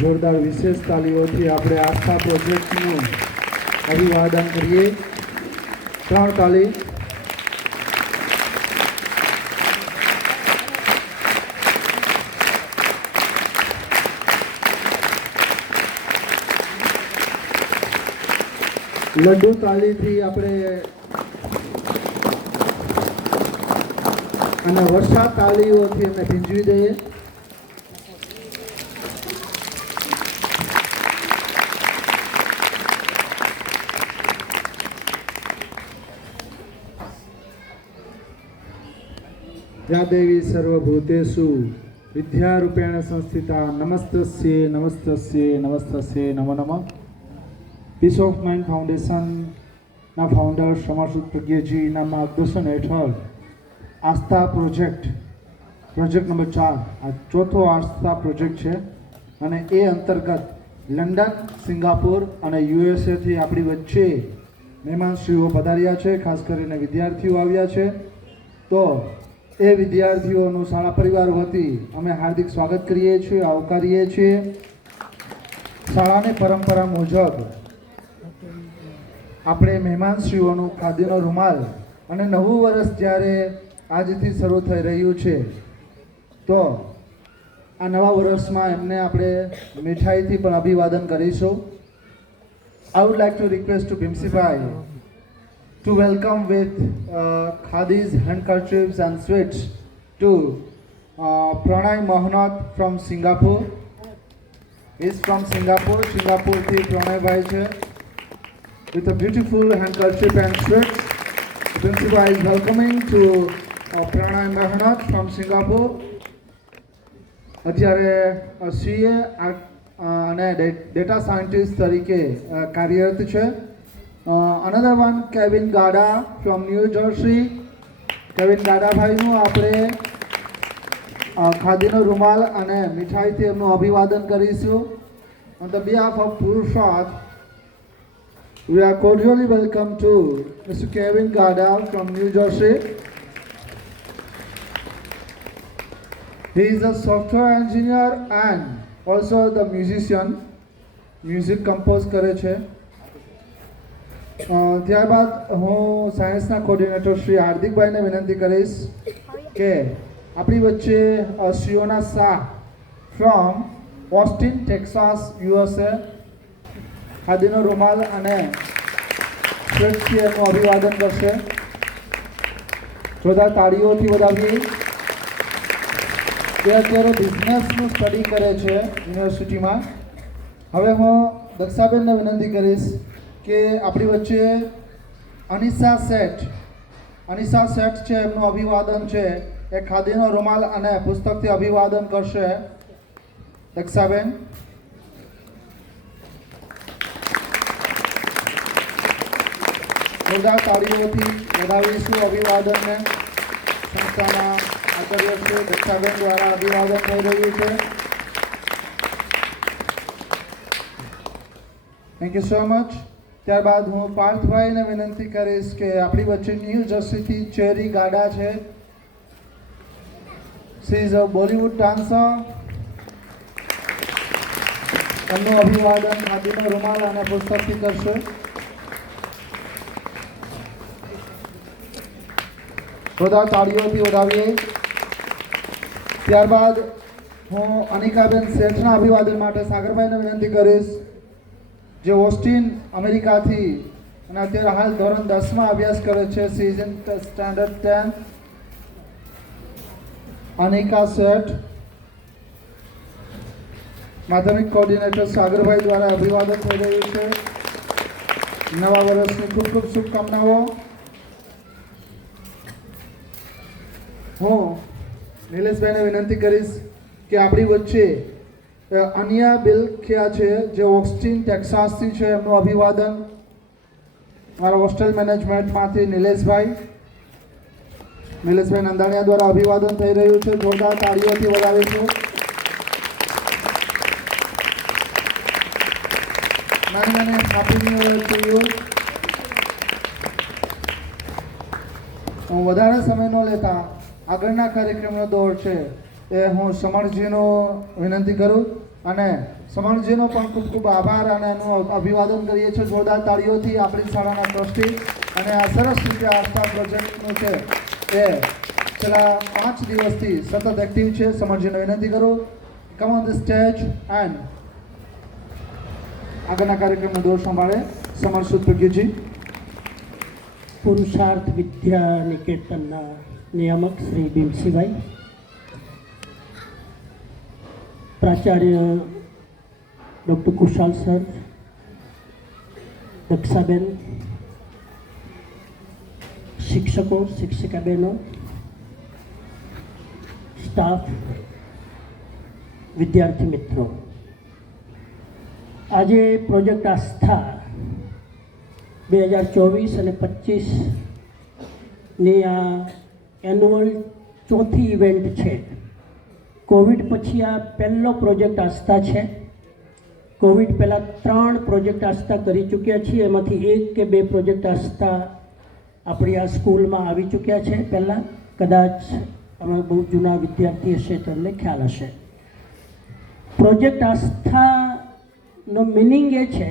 જોરદાર વિશેષ તાલીઓથી આપણે આસ્થા પ્રોજેક્ટનું અભિવાદન કરીએ. 3 તાલી. લડ્ડુ તાલીથી આપણે અને વર્ષા તાલીઓથી અમે ભીંજવી દઈએ. યા દેવી સર્વભૂતેષુ વિદ્યારૂપેણ સંસ્થિતા નમસ્તસ્યે નમસ્તસ્યે નમસ્તસ્યે નમો નમઃ. પીસ ઓફ માઇન્ડ ફાઉન્ડેશનના ફાઉન્ડર સમાસુદ પ્રજ્ઞજીના માર્ગદર્શન હેઠળ આસ્થા પ્રોજેક્ટ નંબર 4 આ ચોથો આસ્થા પ્રોજેક્ટ છે અને એ અંતર્ગત લંડન, સિંગાપુર અને યુએસએથી આપણી વચ્ચે મહેમાનશ્રીઓ પધાર્યા છે. ખાસ કરીને વિદ્યાર્થીઓ આવ્યા છે. તો એ વિદ્યાર્થીઓનું શાળા પરિવાર વતી અમે હાર્દિક સ્વાગત કરીએ છીએ, આવકારીએ છીએ. શાળાની પરંપરા મુજબ આપણે મહેમાનશ્રીઓનું ખાદીનો રૂમાલ અને નવું વર્ષ જ્યારે આજથી શરૂ થઈ રહ્યું છે તો આ નવા વર્ષમાં એમને આપણે મીઠાઈથી પણ અભિવાદન કરીશું. I would like to request to ભીમસીભાઈ to welcome with khadis, handkerchiefs and sweets to Pranay Mahanath from Singapore. He is from Singapore. Singapore thi Pranay bhai છે. With a beautiful handkerchief and sweets, the principal is welcoming to Pranay Mahanath from Singapore. અત્યારે CA અને data scientist તરીકે કાર્યરત છે. Another one, Kevin Gada from New Jersey. Kevin Gada ભાઈનું આપણે ખાદીનો રૂમાલ અને મીઠાઈથી એમનું અભિવાદન કરીશું. On the behalf of Purusharth, we are cordially welcome to Mr. Kevin Gada from New Jersey. He is a software engineer and also the musician. Music compose કરે છે. ત્યારબાદ હું સાયન્સના કોર્ડિનેટર શ્રી હાર્દિકભાઈને વિનંતી કરીશ કે આપણી વચ્ચે Siyona Shah from Austin, Texas, USA ખાદીનો રૂમાલ અને સ્વેટથી એનું અભિવાદન કરશે. જોરદાર તાળીઓથી વધાવીએ. તે અત્યારે બિઝનેસનું સ્ટડી કરે છે યુનિવર્સિટીમાં. હવે હું દક્ષાબેનને વિનંતી કરીશ કે આપણી વચ્ચે અનિશા શેઠ છે, એમનું અભિવાદન છે એ ખાદીનો રૂમાલ અને પુસ્તકથી અભિવાદન કરશે. દક્ષાબેન. જોરદાર તાળીઓથી વધાવીશું અભિવાદનને. સંસ્થાના આચાર્ય શ્રી દક્ષાબેન દ્વારા અભિવાદન થઈ રહ્યું છે. Thank you so much. ત્યારબાદ હું પાર્થભાઈને વિનંતી કરીશ કે આપણી વચ્ચે ન્યૂ જર્સીથી ચેરી ગાડા છે. She is a Bollywood dancer. એમનું અભિવાદન ખાદીનો રૂમાલ અને પુસ્તકથી કરશે. જોરદાર તાળીઓથી વધાવીએ. ત્યારબાદ હું અનિકાબેન શેઠના અભિવાદન માટે સાગરભાઈને વિનંતી કરીશ, જે ઓસ્ટિન અમેરિકાથી અને અત્યારે હાલ ધોરણ 10માં અભ્યાસ કરે છે. Season standard 10. અનિકા શેઠ માધ્યમિક કોર્ડિનેટર સાગરભાઈ દ્વારા અભિવાદન થઈ રહ્યું છે. નવા વર્ષની ખૂબ ખૂબ શુભકામનાઓ. હું નિલેશભાઈને વિનંતી કરીશ કે આપણી વચ્ચે અનિયા બિલખિયા છે, જે ઓસ્ટિન, ટેક્સાસથી છે. એમનું અભિવાદન મારા હોસ્ટેલ મેનેજમેન્ટમાંથી નિલેશભાઈ નંદાણીયા દ્વારા અભિવાદન થઈ રહ્યું છે. જોરદાર તાળીઓથી વધાવીશું. નાની happy new year to you. હું વધારે સમય ન લેતા આગળના કાર્યક્રમનો દોર છે એ હું સમરજીનો વિનંતી કરું અને સમણજીનો પણ ખૂબ ખૂબ આભાર અને એનું અભિવાદન કરીએ છીએ જોરદાર તાળીઓથી આપણી શાળાના ટ્રસ્ટી. અને આ સરસ રીતે આસ્થા પ્રોજેક્ટનું છે એ છેલ્લા 5 દિવસથી સતત એક્ટિવ છે. સમણજીને વિનંતી કરું, come on the stage and આગળના કાર્યક્રમનો દોર સંભાળે સમર સુદ પ્રજ્ઞજી. પુરુષાર્થ વિદ્યા નિકેતનના નિયામક શ્રી ભીમસિંહભાઈ, પ્રાચાર્ય ડૉક્ટર કુશાલ સર, દક્ષાબેન, શિક્ષકો, શિક્ષિકાબેનો, સ્ટાફ, વિદ્યાર્થી મિત્રો, આજે પ્રોજેક્ટ આસ્થા 2024 અને 25ની આ એન્યુઅલ ચોથી ઇવેન્ટ છે. કોવિડ પછી આ પહેલો પ્રોજેક્ટ આસ્થા છે. કોવિડ પહેલાં 3 પ્રોજેક્ટ આસ્થા કરી ચૂક્યા છીએ, એમાંથી 1 કે 2 પ્રોજેક્ટ આસ્થા આપણી આ સ્કૂલમાં આવી ચૂક્યા છે. પહેલાં કદાચ અમે બહુ જૂના વિદ્યાર્થી હશે તો એમને ખ્યાલ હશે. પ્રોજેક્ટ આસ્થાનો મિનિંગ એ છે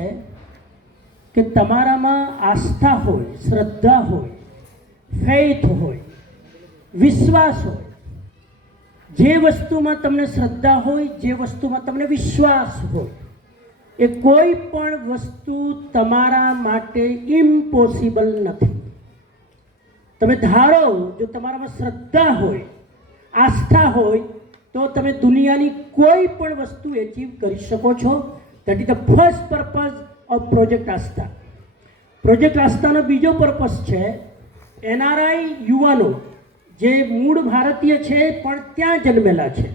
કે તમારામાં આસ્થા હોય, શ્રદ્ધા હોય, ફેઇથ હોય, વિશ્વાસ હોય. જે વસ્તુમાં તમને શ્રદ્ધા હોય, જે વસ્તુમાં તમને વિશ્વાસ હોય, એ કોઈ પણ વસ્તુ તમારા માટે ઇમ્પોસિબલ નથી. તમે ધારો, જો તમારામાં શ્રદ્ધા હોય, આસ્થા હોય, તો તમે દુનિયાની કોઈ પણ વસ્તુ એચીવ કરી શકો છો. That is the first purpose of project Aastha. Project આસ્થાનો બીજો પર્પઝ છે એનઆરઆઈ યુવાનો, જે મૂળ ભારતીય છે પણ ત્યાં જન્મેલા છે,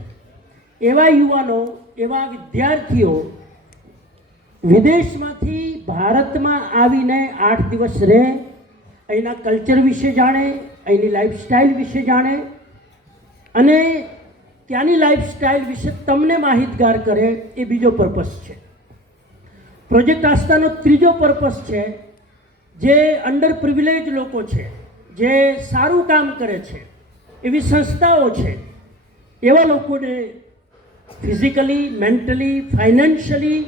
એવા યુવાનો, એવા વિદ્યાર્થીઓ વિદેશમાંથી ભારતમાં આવીને 8 દિવસ રહે, અહીંના કલ્ચર વિશે જાણે, અહીંની લાઈફસ્ટાઈલ વિશે જાણે અને ત્યાંની લાઈફસ્ટાઈલ વિશે તમને માહિતગાર કરે, એ બીજો પર્પઝ છે. પ્રોજેક્ટ આસ્થાનો ત્રીજો પર્પઝ છે જે અંડર પ્રિવિલેજ લોકો છે, જે સારું કામ કરે છે, એવી સંસ્થાઓ છે, એવા લોકોને ફિઝિકલી, મેન્ટલી, ફાઇનાન્શિયલી,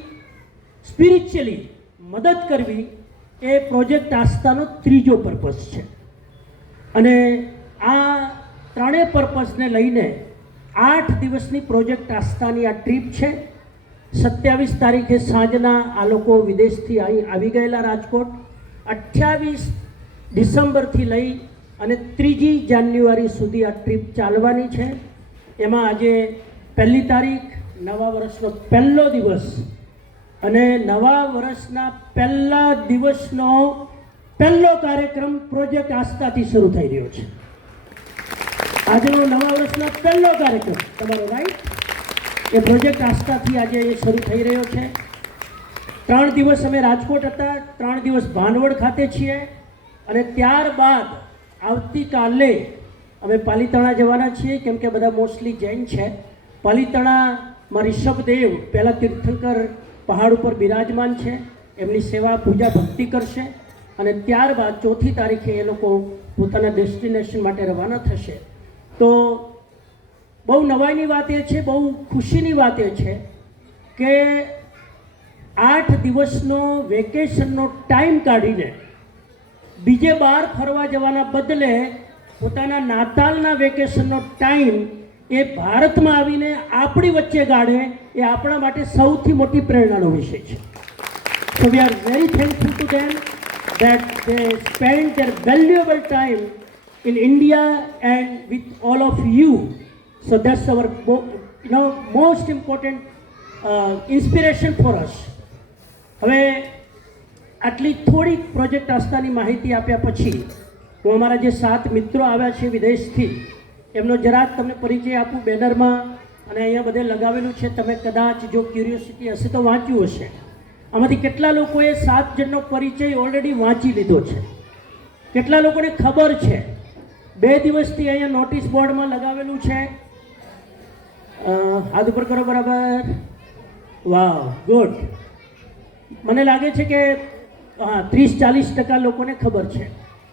સ્પિરિચ્યુઅલી મદદ કરવી, એ પ્રોજેક્ટ આસ્થાનો ત્રીજો પર્પઝ છે. અને આ ત્રણેય પર્પઝને લઈને 8 દિવસની પ્રોજેક્ટ આસ્થાની આ ટ્રીપ છે. 27 તારીખે સાંજના આ લોકો વિદેશથી અહીં આવી ગયેલા રાજકોટ. 28 ડિસેમ્બરથી લઈ અને 3 જાન્યુઆરી સુધી આ ટ્રીપ ચાલવાની છે. એમાં આજે 1 તારીખ નવા વર્ષનો પહેલો દિવસ અને નવા વર્ષના પહેલા દિવસનો પહેલો કાર્યક્રમ પ્રોજેક્ટ આસ્થાથી શરૂ થઈ રહ્યો છે. આજનો નવા વર્ષનો પહેલો કાર્યક્રમ તમારો રાઈટ એ પ્રોજેક્ટ આસ્થાથી આજે શરૂ થઈ રહ્યો છે. 3 દિવસ અમે રાજકોટ હતા, 3 દિવસ ભાનવડ ખાતે છીએ અને ત્યારબાદ આવતીકાલે અમે પાલીતાણા જવાના છીએ, કેમ કે બધા મોસ્ટલી જૈન છે. પાલીતાણામાં ઋષભદેવ પહેલાં તીર્થંકર પહાડ ઉપર બિરાજમાન છે, એમની સેવા, પૂજા, ભક્તિ કરશે અને ત્યારબાદ 4 તારીખે એ લોકો પોતાના ડેસ્ટિનેશન માટે રવાના થશે. તો બહુ નવાઈની વાત એ છે, બહુ ખુશીની વાત એ છે કે 8 દિવસનો વેકેશનનો ટાઈમ કાઢીને બીજે બહાર ફરવા જવાના બદલે પોતાના નાતાલના વેકેશનનો ટાઈમ એ ભારતમાં આવીને આપણી વચ્ચે ગાળે, એ આપણા માટે સૌથી મોટી પ્રેરણાનો વિષય છે. So we are very thankful to them that they spend their valuable time in India and with all of you. So that's our most important inspiration for us. હવે આટલી થોડી પ્રોજેક્ટ આસ્થાની માહિતી આપ્યા પછી હું અમારા જે 7 મિત્રો આવ્યા છે વિદેશથી, એમનો જરાક તમને પરિચય આપું બેનરમાં, અને અહીંયા બધે લગાવેલું છે. તમે કદાચ જો ક્યુરિયોસિટી હશે તો વાંચ્યું હશે. આમાંથી કેટલા લોકોએ 7 જણનો પરિચય ઓલરેડી વાંચી લીધો છે? કેટલા લોકોને ખબર છે? 2 દિવસથી અહીંયા નોટિસ બોર્ડમાં લગાવેલું છે. હાથ ઉપર કરો, બરાબર. વાવ, ગુડ. મને લાગે છે કે હા 30-40% લોકોને ખબર છે.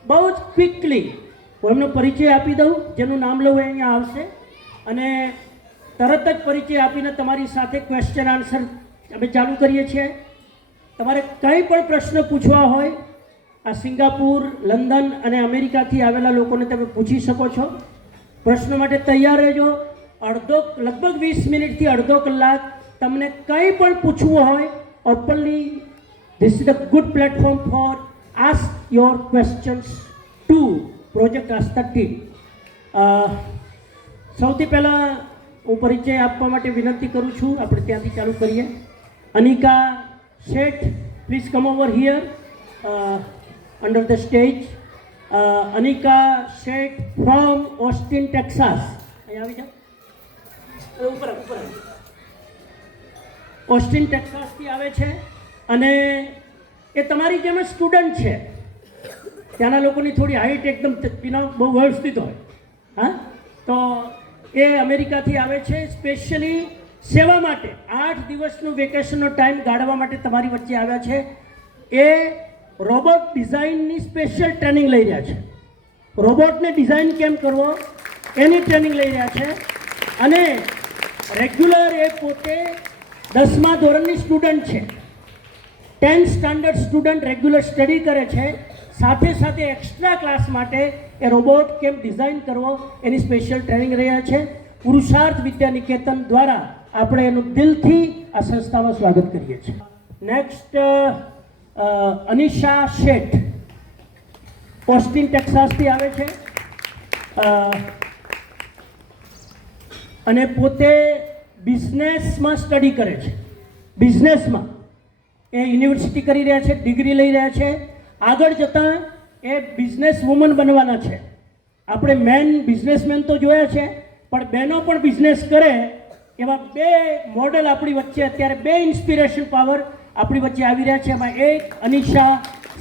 બહુ જ ક્વિકલી હું એમનો પરિચય આપી દઉં. જેનું નામ લઉં એ અહીંયા આવશે. અને તરત જ પરિચય આપીને તમારી સાથે ક્વેશ્ચન આન્સર અમે ચાલુ કરીએ છીએ. તમારે કંઈ પણ પ્રશ્ન પૂછવા હોય આ સિંગાપુર, લંડન અને અમેરિકાથી આવેલા લોકોને તમે પૂછી શકો છો. પ્રશ્નો માટે તૈયાર રહેજો. લગભગ 20 મિનિટથી અડધો કલાક તમને કંઈ પણ પૂછવું હોય openly, this is the good platform four ask your questions to project Aastha team. સૌથી પહેલાં હું પરિચય આપવા માટે વિનંતી કરું છું. આપણે ત્યાંથી ચાલુ કરીએ. Anika Sheth, please come over here under the stage. Anika Sheth from Austin, Texas. અહીંયા આવી જાઓ. ઉપર ઓસ્ટિન, ટેક્સાસથી આવે છે અને એ તમારી જેમ સ્ટુડન્ટ છે. ત્યાંના લોકોની થોડી હાઈટ એકદમ બહુ વ્યવસ્થિત હોય. હા, તો એ અમેરિકાથી આવે છે સ્પેશિયલી સેવા માટે. 8 દિવસનું વેકેશનનો ટાઈમ ગાળવા માટે તમારી વચ્ચે આવ્યા છે. એ રોબોટ ડિઝાઇનની સ્પેશિયલ ટ્રેનિંગ લઈ રહ્યા છે. રોબોટને ડિઝાઇન કેમ કરવો એની ટ્રેનિંગ લઈ રહ્યા છે. અને રેગ્યુલર એ પોતે 10મા ધોરણની સ્ટુડન્ટ છે. 10th standard student regular study કરે છે. સાથે સાથે એક્સ્ટ્રા ક્લાસ માટે એ રોબોટ કેમ ડિઝાઇન કરવો એની સ્પેશિયલ ટ્રેનિંગ રહ્યા છે. પુરુષાર્થ વિદ્યા નિકેતન દ્વારા આપણે એનું દિલથી આ સંસ્થામાં સ્વાગત કરીએ છીએ. નેક્સ્ટ અનિશા શેઠ ઓસ્ટિન, ટેક્સાસથી આવે છે અને પોતે બિઝનેસમાં સ્ટડી કરે છે. બિઝનેસમાં એ યુનિવર્સિટી કરી રહ્યા છે, ડિગ્રી લઈ રહ્યા છે. આગળ જતાં એ બિઝનેસ વુમન બનવાના છે. આપણે મેન બિઝનેસમેન તો જોયા છે, પણ બહેનો પણ બિઝનેસ કરે એવા 2 મોડલ આપણી વચ્ચે અત્યારે 2 ઇન્સ્પિરેશન પાવર આપણી વચ્ચે આવી રહ્યા છે. એમાં એક અનિશા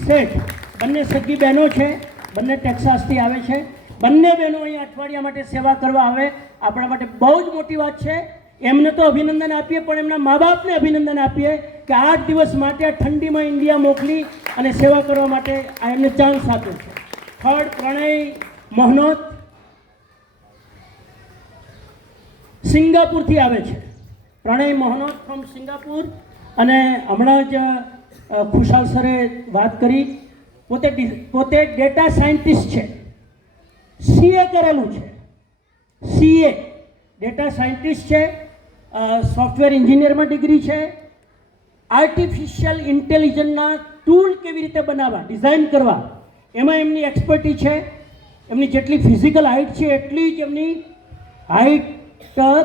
શેઠ, બંને સગી બહેનો છે, બંને ટેક્સાસથી આવે છે. બંને બહેનો અહીં અઠવાડિયા માટે સેવા કરવા આવે આપણા માટે બહુ જ મોટી વાત છે. એમને તો અભિનંદન આપીએ, પણ એમના મા બાપને અભિનંદન આપીએ કે 8 દિવસ માટે આ ઠંડીમાં ઇન્ડિયા મોકલી અને સેવા કરવા માટે આ એમને ચાન્સ આપ્યો છે. થર્ડ પ્રણય મોહનોત સિંગાપુરથી આવે છે. પ્રણય મોહનોત ફ્રોમ સિંગાપુર. અને હમણાં જ ખુશાલ સરે વાત કરી, પોતે ડેટા સાયન્ટિસ્ટ છે. CA કરેલું છે. CA ડેટા સાયન્ટિસ્ટ છે. સોફ્ટવેર એન્જિનિયરમાં ડિગ્રી છે. આર્ટિફિશિયલ ઇન્ટેલિજન્સના ટૂલ કેવી રીતે બનાવવા, ડિઝાઇન કરવા, એમાં એમની એક્સપર્ટી છે. એમની જેટલી ફિઝિકલ હાઇટ છે એટલી જ એમની હાઇટ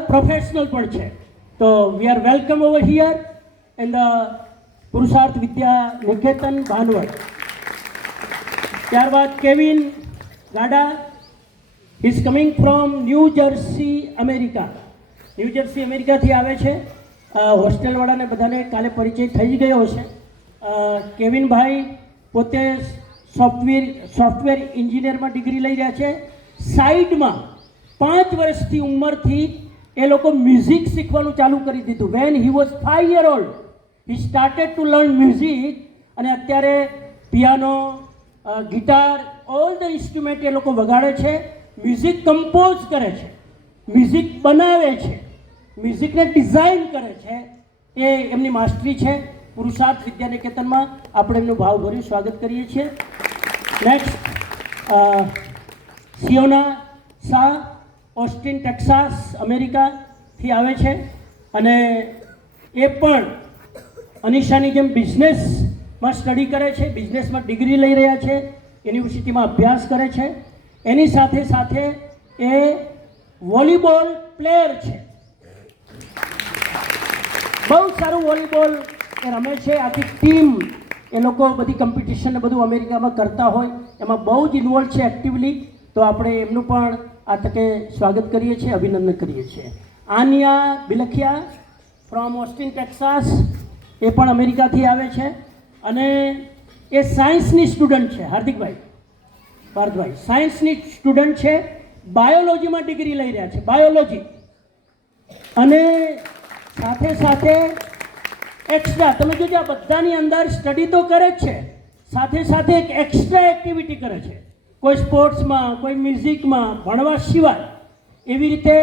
પ્રોફેશનલ પણ છે. તો we are welcome over here in the પુરુષાર્થ વિદ્યા નિકેતન, ભાનવડ. ત્યારબાદ કેવિન ગાડા is coming from new jersey, America. New jersey અમેરિકાથી આવે છે. હોસ્ટેલવાળાને બધાને કાલે પરિચય થઈ ગયો હશે. કેવિનભાઈ પોતે સોફ્ટવેર એન્જિનિયરમાં ડિગ્રી લઈ રહ્યા છે. સાઈડમાં 5 વર્ષથી ઉંમરથી એ લોકો મ્યુઝિક શીખવાનું ચાલુ કરી દીધું. When he was 5 year old he started to learn music. અને અત્યારે piano, guitar, all the instrument એ લોકો વગાડે છે. મ્યુઝિક કમ્પોઝ કરે છે, મ્યુઝિક બનાવે છે, મ્યુઝિકને ડિઝાઇન કરે છે. એ એમની માસ્ટરી છે. પુરુષાર્થ વિદ્યા નિકેતનમાં આપણે એમનું ભાવભર્યું સ્વાગત કરીએ છીએ. નેક્સ્ટ સિયોના શાહ ઓસ્ટિન, ટેક્સાસ, અમેરિકાથી આવે છે. અને એ પણ અનિશાની જેમ બિઝનેસમાં સ્ટડી કરે છે, બિઝનેસમાં ડિગ્રી લઈ રહ્યા છે, યુનિવર્સિટીમાં અભ્યાસ કરે છે. એની સાથે સાથે એ વોલીબોલ પ્લેયર છે. બહુ સારું વોલીબોલ એ રમે છે. આખી ટીમ એ લોકો બધી કોમ્પિટિશન ને બધું અમેરિકામાં કરતા હોય એમાં બહુ જ ઇન્વોલ્વ છે એક્ટિવલી. તો આપણે એમનું પણ આ તકે સ્વાગત કરીએ છીએ, અભિનંદન કરીએ છીએ. આનિયા બિલખિયા ફ્રોમ ઓસ્ટિન, ટેક્સાસ, એ પણ અમેરિકાથી આવે છે. અને એ સાયન્સની સ્ટુડન્ટ છે. હાર્દિકભાઈ, પાર્થભાઈ સાયન્સની સ્ટુડન્ટ છે. બાયોલોજીમાં ડિગ્રી લઈ રહ્યા છે, બાયોલોજી. અને સાથે સાથે એક્સ્ટ્રા તમે જોજો આ બધાની અંદર સ્ટડી તો કરે જ છે, સાથે સાથે એક એક્સ્ટ્રા એક્ટિવિટી કરે છે. કોઈ સ્પોર્ટ્સમાં, કોઈ મ્યુઝિકમાં, ભણવા સિવાય. એવી રીતે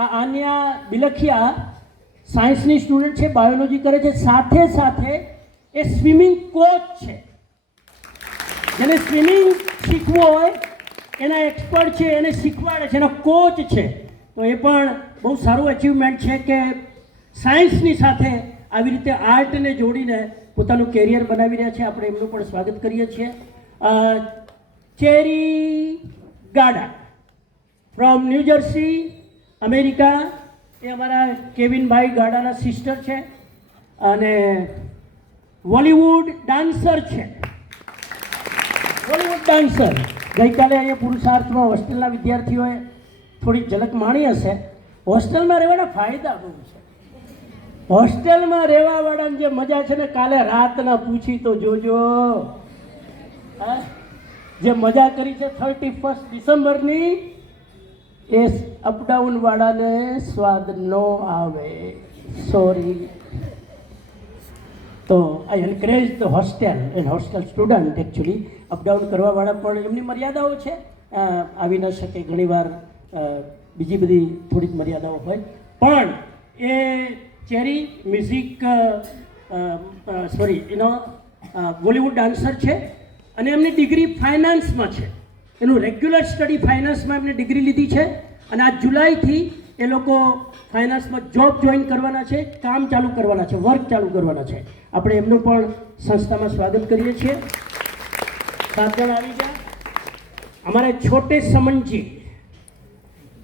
આ આન્યા બિલખિયા સાયન્સની સ્ટુડન્ટ છે, બાયોલોજી કરે છે, સાથે સાથે એ સ્વિમિંગ કોચ છે. જેને સ્વિમિંગ શીખવું હોય એના એક્સપર્ટ છે, એને શીખવાડે છે, એના કોચ છે. તો એ પણ બહુ સારું અચીવમેન્ટ છે કે સાયન્સની સાથે આવી રીતે આર્ટને જોડીને પોતાનું કેરિયર બનાવી રહ્યા છે. આપણે એમનું પણ સ્વાગત કરીએ છીએ. ચેરી ગાડા ફ્રોમ ન્યૂ જર્સી, અમેરિકા. એ અમારા કેવિનભાઈ ગાડાના સિસ્ટર છે અને બોલિવૂડ ડાન્સર છે. બોલિવૂડ ડાન્સર. ગઈકાલે અહીંયા પુરુષાર્થમાં હોસ્ટેલના વિદ્યાર્થીઓએ થોડીક ઝલક માણી હશે. હોસ્ટેલમાં રહેવાના ફાયદા બહુ છે. હોસ્ટેલમાં રહેવાવાળાની જે મજા છે ને, કાલે રાતના પૂછી તો જોજો. હા, જે મજા કરી છે 31 ડિસેમ્બરની, એ અપડાઉન વાળાને સ્વાદ ન આવે. સોરી. તો I encourage the hostel and hostel student. Actually up down કરવાવાળા પણ એમની મર્યાદાઓ છે, આવી ન શકે ઘણીવાર, બીજી બધી થોડીક મર્યાદાઓ હોય. પણ એ ચેરી મ્યુઝિક બોલિવૂડ ડાન્સર છે અને એમની ડિગ્રી ફાઇનાન્સમાં છે. એનું રેગ્યુલર સ્ટડી ફાઇનાન્સમાં એમને ડિગ્રી લીધી છે અને આ જુલાઈથી એ લોકો ફાઇનાન્સમાં જોબ જોઈન કરવાના છે, કામ ચાલુ કરવાના છે, વર્ક ચાલુ કરવાના છે. આપણે એમનું પણ સંસ્થામાં સ્વાગત કરીએ છીએ. 7 જણ આવી ગયા. અમારે છોટે સમનજી,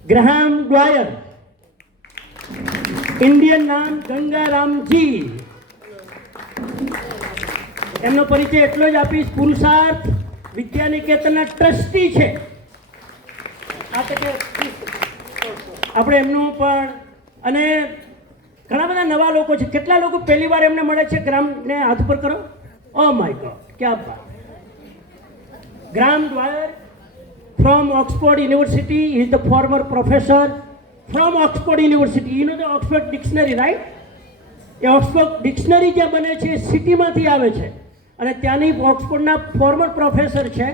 ગ્રાહમ ડ્વાયર, ઇન્ડિયન નામ ગંગારામજી. એમનો પરિચય એટલો જ આપીશ, પુરુષાર્થ વિદ્યાનિકેતનના ટ્રસ્ટી છે. આ તકે આપણે એમનું પણ, અને ઘણા બધા નવા લોકો છે. કેટલા લોકો પહેલી વાર એમને મળે છે? ગ્રામને હાથ પર કરો. ઓ માય ગોડ, ક્યાં બાત. Graham Dwyer from Oxford University. He is the former professor from Oxford University. You know the Oxford Dictionary, right? A Oxford dictionary જે બને છે એ સિટીમાંથી આવે છે અને ત્યાંની ઓક્સફોર્ડના ફોર્મર પ્રોફેસર છે.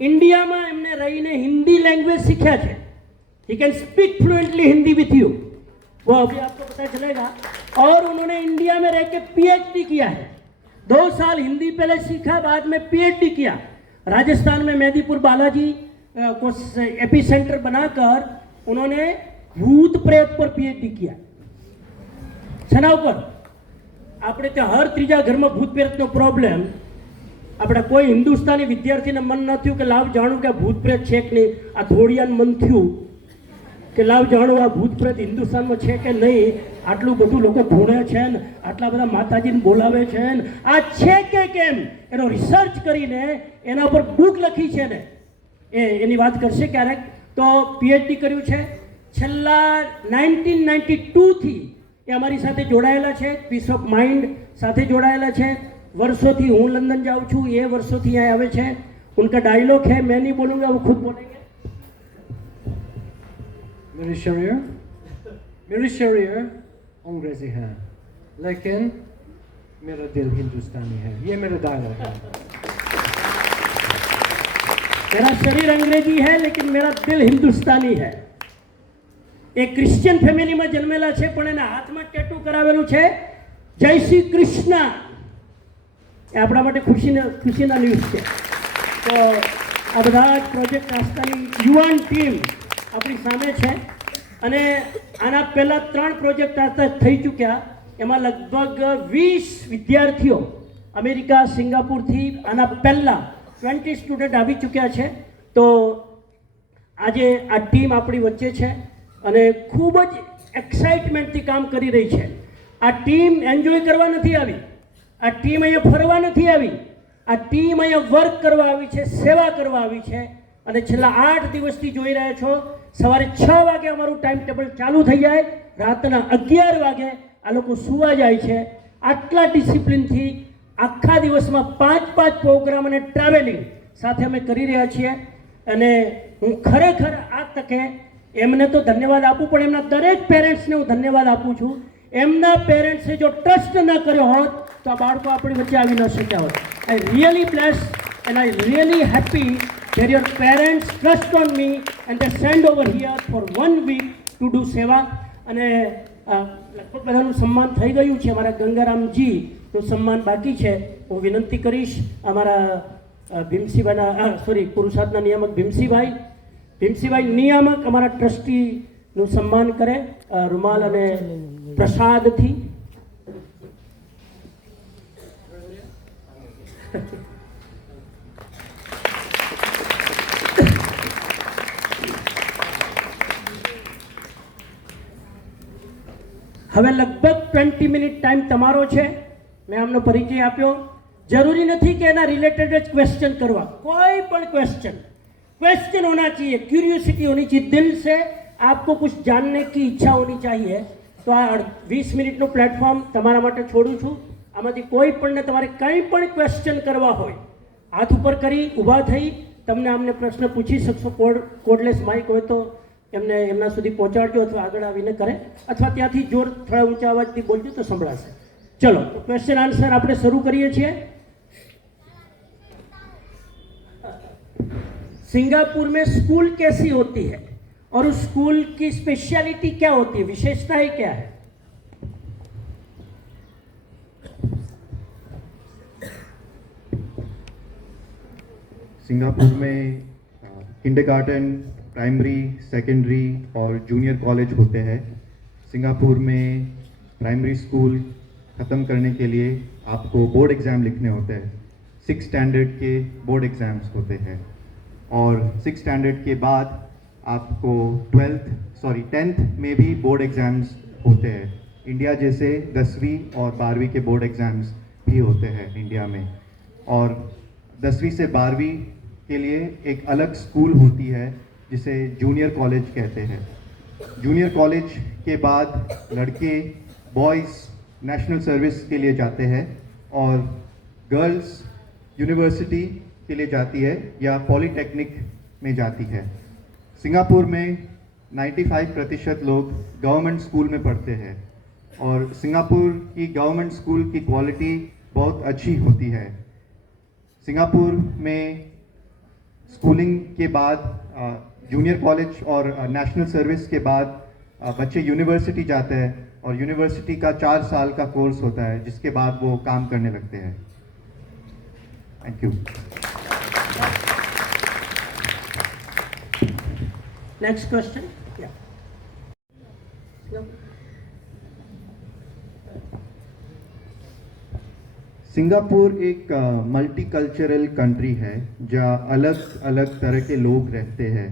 इंडिया में एमने रहीने हिंदी लैंग्वेज सीखा है. He can speak fluently Hindi with you, वो अभी आपको पता चलेगा. और उन्होंने इंडिया में रह के पीएचडी किया है. 2 साल हिंदी पहले सीखा, बाद में पीएचडी किया. राजस्थान में मेहदीपुर बालाजी को एपी सेंटर बनाकर उन्होंने भूत प्रेत पर पीएचडी किया. सेना पर આપણે ત્યાં હર ત્રીજા ઘરમાં ભૂત પ્રેતનો પ્રોબ્લેમ. આપણે કોઈ હિન્દુસ્તાની વિદ્યાર્થીને મન ન થયું કે લાવ જાણું કે ભૂત પ્રેત છે કે નહીં. આ થોડિયાને મન થયું કે લાવ જાણું આ ભૂત પ્રેત હિન્દુસ્તાનમાં છે કે નહીં. આટલું બધું લોકો ભૂણે છે ને, આટલા બધા માતાજીને બોલાવે છે ને, આ છે કે કેમ એનો રિસર્ચ કરીને એના પર બુક લખી છે ને, એની વાત કરશે ક્યારેક. તો પીએચડી કર્યું છે. છેલ્લા 1992થી એ અમારી સાથે જોડાયેલા છે. પીસ ઓફ માઇન્ડ સાથે જોડાયેલા છે. વર્ષોથી હું લંદન જાઉં છું, એ વર્ષોથી यहाँ આવે છે. उनका डायलॉग है, मैं नहीं बोलूँगा, वो खुद बोलेंगे. मेरी शरीर अंग्रेजी है लेकिन मेरा दिल हिंदुस्तानी है. ये मेरा डायलॉग है. मेरा शरीर अंग्रेजी है लेकिन मेरा दिल हिंदुस्तानी है. एक क्रिश्चियन फैमिली में जन्मेला है पण एना हाथ में टेटू करावेलू है जय श्री कृष्ण. अपना माटे खुशीना न्यूज़ है. तो आ बधा प्रोजेक्ट आस्थानी युवान टीम अपनी सामे है અને આના પહેલા 3 પ્રોજેક્ટ આસ્થા થઈ ચૂક્યા. એમાં લગભગ 20 વિદ્યાર્થીઓ અમેરિકા, સિંગાપુરથી આના પહેલા 20 સ્ટુડન્ટ આવી ચૂક્યા છે. તો આજે આ ટીમ આપણી વચ્ચે છે અને ખૂબ જ એક્સાઇટમેન્ટથી કામ કરી રહી છે. આ ટીમ એન્જોય કરવા નથી આવી, આ ટીમ અહીંયા ફરવા નથી આવી, આ ટીમ અહીંયા વર્ક કરવા આવી છે, સેવા કરવા આવી છે. અને છેલ્લા 8 દિવસથી જોઈ રહ્યા છો, સવારે 6 વાગે અમારું ટાઈમ ટેબલ ચાલુ થઈ જાય, રાતના 11 વાગે આ લોકો સૂવા જાય છે. આટલા ડિસિપ્લિનથી આખા દિવસમાં 5 પ્રોગ્રામ અને ટ્રાવેલિંગ સાથે અમે કરી રહ્યા છીએ. અને હું ખરેખર આ તકે એમને તો ધન્યવાદ આપું, પણ એમના દરેક પેરેન્ટ્સને હું ધન્યવાદ આપું છું. એમના પેરેન્ટ્સે જો ટ્રસ્ટ ન કર્યો હોત તો આ બાળકો આપણી વચ્ચે આવી ન શક્યા હોત. I really blessed and I really happy that your parents trust on me and they send over here for 1 week to do સેવા. અને લગભગ બધાનું સન્માન થઈ ગયું છે. અમારા ગંગારામજીનું સન્માન બાકી છે. હું વિનંતી કરીશ અમારા ભીમસિંહભાઈના પુરુષાર્થના નિયામક ભીમસિંહભાઈ નિયામક અમારા ટ્રસ્ટીનું સન્માન કરે રૂમાલ અને પ્રસાદથી. હવે લગભગ 20 મિનિટ ટાઈમ તમારો છે. મેં આમનો પરિચય આપ્યો. જરૂરી નથી कि एना रिलेटेड જ क्वेश्चन करवा, कोई पण क्वेश्चन होना चाहिए, क्यूरियोसिटी होनी चाहिए, दिल से आपको कुछ जानने की इच्छा होनी चाहिए. तो आ 20 મિનિટનો પ્લેટફોર્મ તમારા માટે છોડું છું. આમાંથી કોઈ પણને તમારે કંઈ પણ ક્વેશ્ચન કરવા હોય હાથ ઉપર કરી ઊભા થઈ તમને આમને પ્રશ્ન પૂછી શકશો. કોડલેસ માઇક હોય તો એમને એમના સુધી પહોંચાડજો અથવા આગળ આવીને કરે અથવા ત્યાંથી જોર થોડા ઊંચા અવાજથી બોલજો તો સંભળાશે. ચલો તો ક્વેશ્ચન આન્સર આપણે શરૂ કરીએ છીએ. सिंगापुर में स्कूल कैसी होती है और उस स्कूल की स्पेशलिटी क्या होती है, विशेषताएं क्या है? सिंगापुर में किंडरगार्टन, प्राइमरी, सेकेंडरी और जूनियर कॉलेज होते हैं. सिंगापुर में प्राइमरी स्कूल ख़त्म करने के लिए आपको बोर्ड एग्ज़ाम लिखने होते हैं. 6 स्टैंडर्ड के बोर्ड एग्ज़ाम्स होते हैं और 6 स्टैंडर्ड के बाद आपको 10th में भी बोर्ड एग्ज़ाम्स होते हैं. इंडिया जैसे 10वीं और 12वीं के बोर्ड एग्ज़ाम्स भी होते हैं इंडिया में. और 10वीं से 12वीं के लिए एक अलग स्कूल होती है जिसे जूनियर कॉलेज कहते हैं. जूनियर कॉलेज के बाद लड़के बॉयज़ नेशनल सर्विस के लिए जाते हैं और गर्ल्स यूनिवर्सिटी के लिए जाती है या पॉलीटेक्निक में जाती है. सिंगापुर में 95% लोग गवर्नमेंट स्कूल में पढ़ते हैं और सिंगापुर की गवर्नमेंट स्कूल की क्वालिटी बहुत अच्छी होती है. सिंगापुर में स्कूलिंग के बाद जूनियर कॉलेज और नेशनल सर्विस के बाद बच्चे यूनिवर्सिटी जाते हैं और यूनिवर्सिटी का 4 साल का कोर्स होता है जिसके बाद वो काम करने लगते हैं. Thank you. Next question. Singapore एक मल्टीकल्चरल कंट्री है जहाँ अलग अलग तरह के लोग रहते हैं.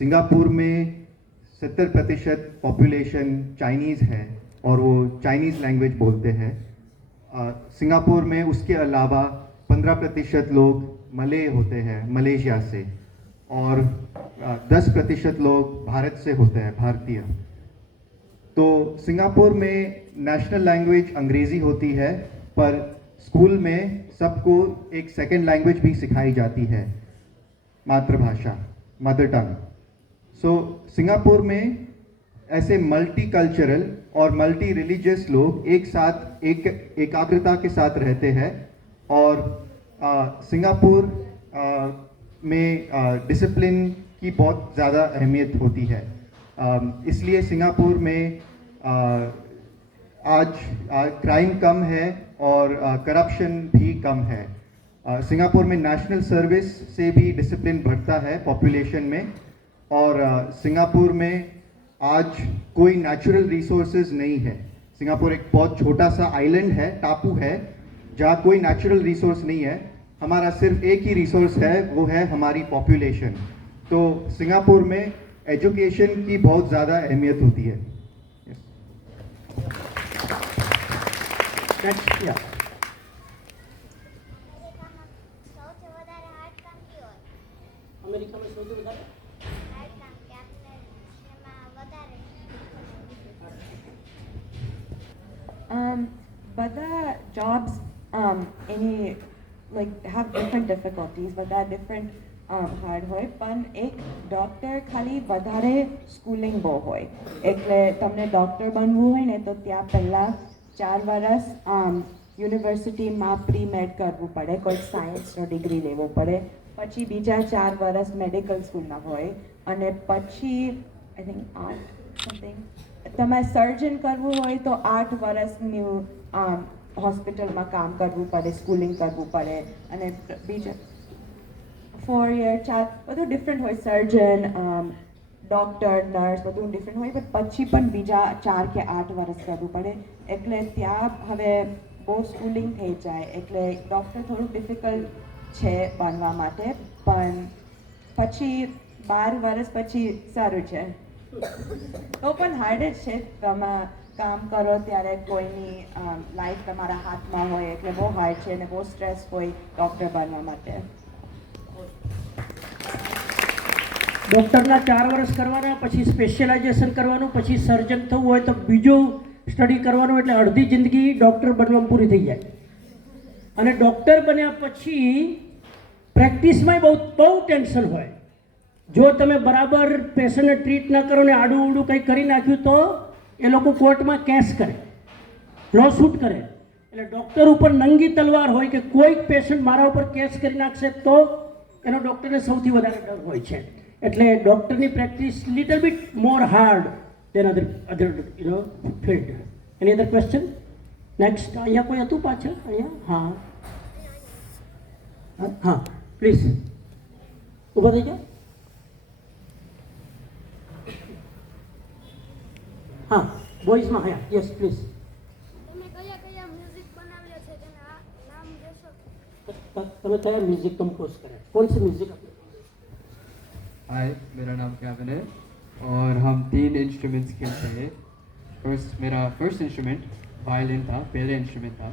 सिंगापुर में 70% पॉपुलेशन चाइनीज़ है और वो चाइनीज़ लैंग्वेज बोलते हैं. सिंगापुर में उसके अलावा 15% लोग मले होते हैं मलेशिया से और 10% लोग भारत से होते हैं भारतीय. तो सिंगापुर में नेशनल लैंग्वेज अंग्रेज़ी होती है पर स्कूल में सबको एक सेकंड लैंग्वेज भी सिखाई जाती है, मातृभाषा, मदर टंग. सो सिंगापुर में ऐसे मल्टीकल्चरल और मल्टी रिलीजियस लोग एक साथ एकाग्रता के साथ रहते हैं और सिंगापुर में डिसिप्लिन की बहुत ज़्यादा अहमियत होती है. इसलिए सिंगापुर में आज क्राइम कम है और करप्शन भी कम है. सिंगापुर में नेशनल सर्विस से भी डिसिप्लिन बढ़ता है पॉपुलेशन में और सिंगापुर में आज कोई नेचुरल रिसोर्सेज नहीं है. सिंगापुर एक बहुत छोटा सा आइलैंड है, टापू है जहाँ कोई नेचुरल रिसोर्स नहीं है. हमारा सिर्फ एक ही रिसोर्स है, वो है हमारी पॉपुलेशन. तो सिंगापुर में एजुकेशन की बहुत ज़्यादा अहमियत होती है. नेक्स्ट. या સૌથી વધારે હાર્ડ કામ કયું હોય? અમેરિકામાં સૌથી વધારે હાર્ડ કામ કે આપણે એમાં વધારે બધા jobs any like have different difficulties, બધા different hard હોય પણ એક ડૉક્ટર ખાલી વધારે સ્કૂલિંગ બહુ હોય એટલે તમને ડૉક્ટર બનવું હોય ને તો ત્યાં પહેલાં 4 વર્ષ યુનિવર્સિટીમાં પ્રી મેડ કરવું પડે, કોઈ સાયન્સનો ડિગ્રી લેવો પડે, પછી બીજા 4 વર્ષ મેડિકલ સ્કૂલના હોય અને પછી આઈ થિંક 8 સમથિંગ તમારે સર્જન કરવું હોય તો 8 વર્ષની હોસ્પિટલમાં કામ કરવું પડે, સ્કૂલિંગ કરવું પડે, અને બીજા 4 યર 4 બધું ડિફરન્ટ હોય. સર્જન, ડૉક્ટર, નર્સ બધું ડિફરન્ટ હોય, પણ પછી પણ બીજા 4 કે 8 વર્ષ કરવું પડે. એટલે ત્યાં હવે બહુ સ્કૂલિંગ થઈ જાય, એટલે ડૉક્ટર થોડું ડિફિકલ્ટ છે બનવા માટે, પણ પછી 12 વર્ષ પછી સારું છે. તો પણ હાર્ડ જ છે. તમે કામ કરો ત્યારે કોઈની લાઈફ તમારા હાથમાં હોય, એટલે બહુ હાર્ડ છે અને બહુ સ્ટ્રેસ હોય ડૉક્ટર બનવા માટે. ડૉક્ટરના 4 વર્ષ કરવાના, પછી સ્પેશિયલાઇઝેશન કરવાનું, પછી સર્જન થવું હોય તો બીજું સ્ટડી કરવાનું, એટલે અડધી જિંદગી ડૉક્ટર બનવામાં પૂરી થઈ જાય. અને ડૉક્ટર બન્યા પછી પ્રેક્ટિસમાં બહુ ટેન્શન હોય. જો તમે બરાબર પેશન્ટને ટ્રીટ ના કરો ને આડું ઉડું કંઈ કરી નાખ્યું તો એ લોકો કોર્ટમાં કેસ કરે, લો શૂટ કરે. એટલે ડૉક્ટર ઉપર નંગી તલવાર હોય કે કોઈક પેશન્ટ મારા ઉપર કેસ કરી નાખશે તો એનો ડૉક્ટરને સૌથી વધારે ડર હોય છે. એટલે ડૉક્ટરની પ્રેક્ટિસ લિટલ બીટ મોર હાર્ડ દેન અધર ફિલ્ડ. એની અધર ક્વેશ્ચન? નેક્સ્ટ. અહીંયા કોઈ હતું પાછળ? અહીંયા હા પ્લીઝ ઊભા થઈ જાઓ. હા બોઈઝમાં. હા યસ પ્લીઝ. તમે કયા કયા મ્યુઝિક બનાવ્યા છે તેના નામ દેશો? તમે કયા म्यूजिक कंपोज કર્યા? कौन से म्यूजिक? हाय, मेरा नाम केविन है और हम 3 इंस्ट्रूमेंट्स खेलते हैं. मेरा फर्स्ट इंस्ट्रूमेंट वायलिन था, पहले इंस्ट्रूमेंट था.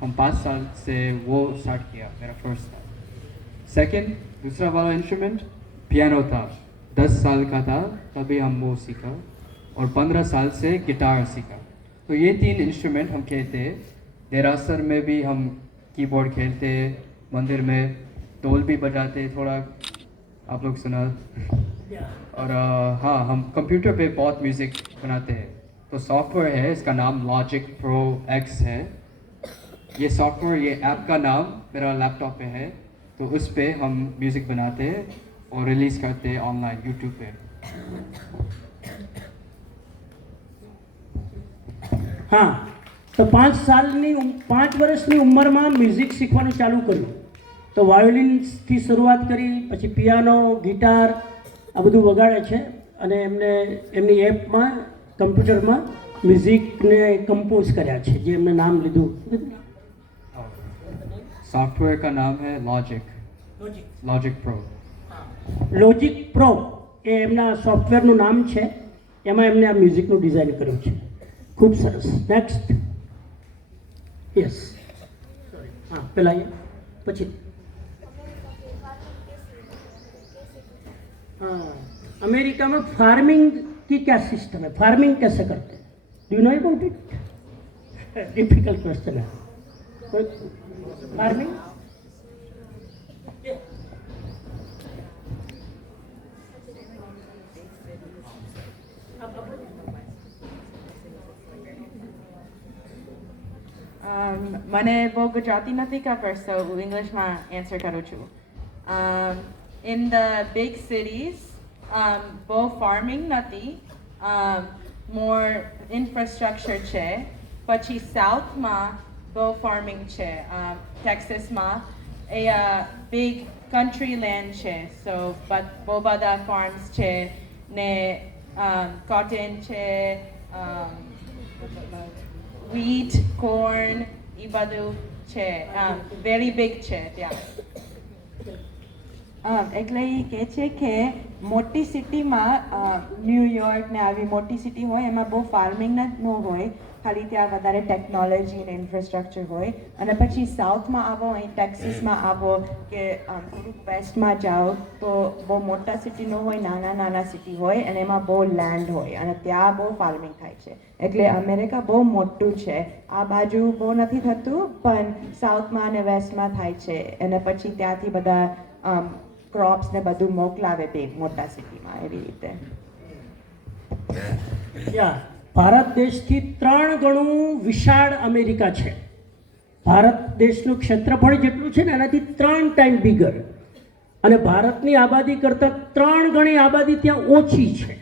हम 5 साल से वो स्टार्ट किया, मेरा फर्स्ट था. सेकंड, दूसरा वाला इंस्ट्रूमेंट पियानो था. 10 साल का था तभी हम वो सीखा और 15 साल से गिटार सीखा. तो ये 3 इंस्ट्रूमेंट हम खेलते हैं. देरासर में भी हम कीबोर्ड खेलते हैं, मंदिर में ढोल भी बजाते हैं थोड़ा, आप लोग सुना. और हाँ, हम कंप्यूटर पे बहुत म्यूज़िक बनाते हैं. तो सॉफ्टवेयर है, इसका नाम लॉजिक प्रो X है. ये सॉफ्टवेयर, ये ऐप का नाम मेरा लैपटॉप पे है. तो उस पे हम म्यूज़िक बनाते हैं और रिलीज़ करते हैं ऑनलाइन यूट्यूब पे. હા, તો 5 વર્ષની ઉંમરમાં મ્યુઝિક શીખવાનું ચાલુ કર્યું. તો વાયોલિનથી શરૂઆત કરી, પછી પિયાનો, ગિટાર આ બધું વગાડે છે. અને એમને એમની એપમાં કમ્પ્યુટરમાં મ્યુઝિકને કમ્પોઝ કર્યા છે, જે એમને નામ લીધું. सॉफ्टवेयर का नाम है लॉजिक प्रो. લોજિક પ્રો એ એમના સોફ્ટવેરનું નામ છે. એમાં એમને આ મ્યુઝિકનું ડિઝાઇન કર્યું છે. ખૂબ સરસ. નેક્સ્ટ. યસ હા, પેલા અહીંયા પછી. हाँ, अमेरिका में फार्मिंग की क्या सिस्टम है? फार्मिंग कैसे करते हैं? Do you know about it? Difficult question है. फार्मिंग મને બહુ ગુજરાતી નથી ખબર, so ઇંગ્લિશમાં આન્સર કરું છું. In the big cities, બહુ farming નથી, more infrastructure છે. પછી સાઉથમાં બહુ farming છે. ટેક્સાસમાં એ big country land છે, so બહુ બધા farms છે ને cotton છે, wheat, corn, એ બધું છે. very big છે ત્યાં. એટલે એ કહે છે કે મોટી સિટીમાં ન્યૂયોર્ક ને આવી મોટી સિટી હોય એમાં બહુ ફાર્મિંગ ન હોય, ખાલી ત્યાં વધારે ટેકનોલોજી ને ઇન્ફ્રાસ્ટ્રક્ચર હોય. અને પછી સાઉથમાં આવો, અહીં ટેક્સાસમાં આવો કે થોડુંક વેસ્ટમાં જાઓ તો બહુ મોટા સિટી ન હોય, નાના સિટી હોય અને એમાં બહુ લેન્ડ હોય અને ત્યાં બહુ ફાર્મિંગ થાય છે. એટલે અમેરિકા બહુ મોટું છે. આ બાજુ બહુ નથી થતું, પણ સાઉથમાં અને વેસ્ટમાં થાય છે. અને પછી ત્યાંથી બધા ક્રોપ્સ ને બધું મોકલાવે બે મોટા સિટીમાં, એવી રીતે. ભારત દેશથી 3 ગણું વિશાળ અમેરિકા છે. ભારત દેશનું ક્ષેત્રફળ જેટલું છે ને એનાથી 3 ટાઈમ બિગર. અને ભારતની આબાદી કરતાં 3 ગણી આબાદી ત્યાં ઓછી છે.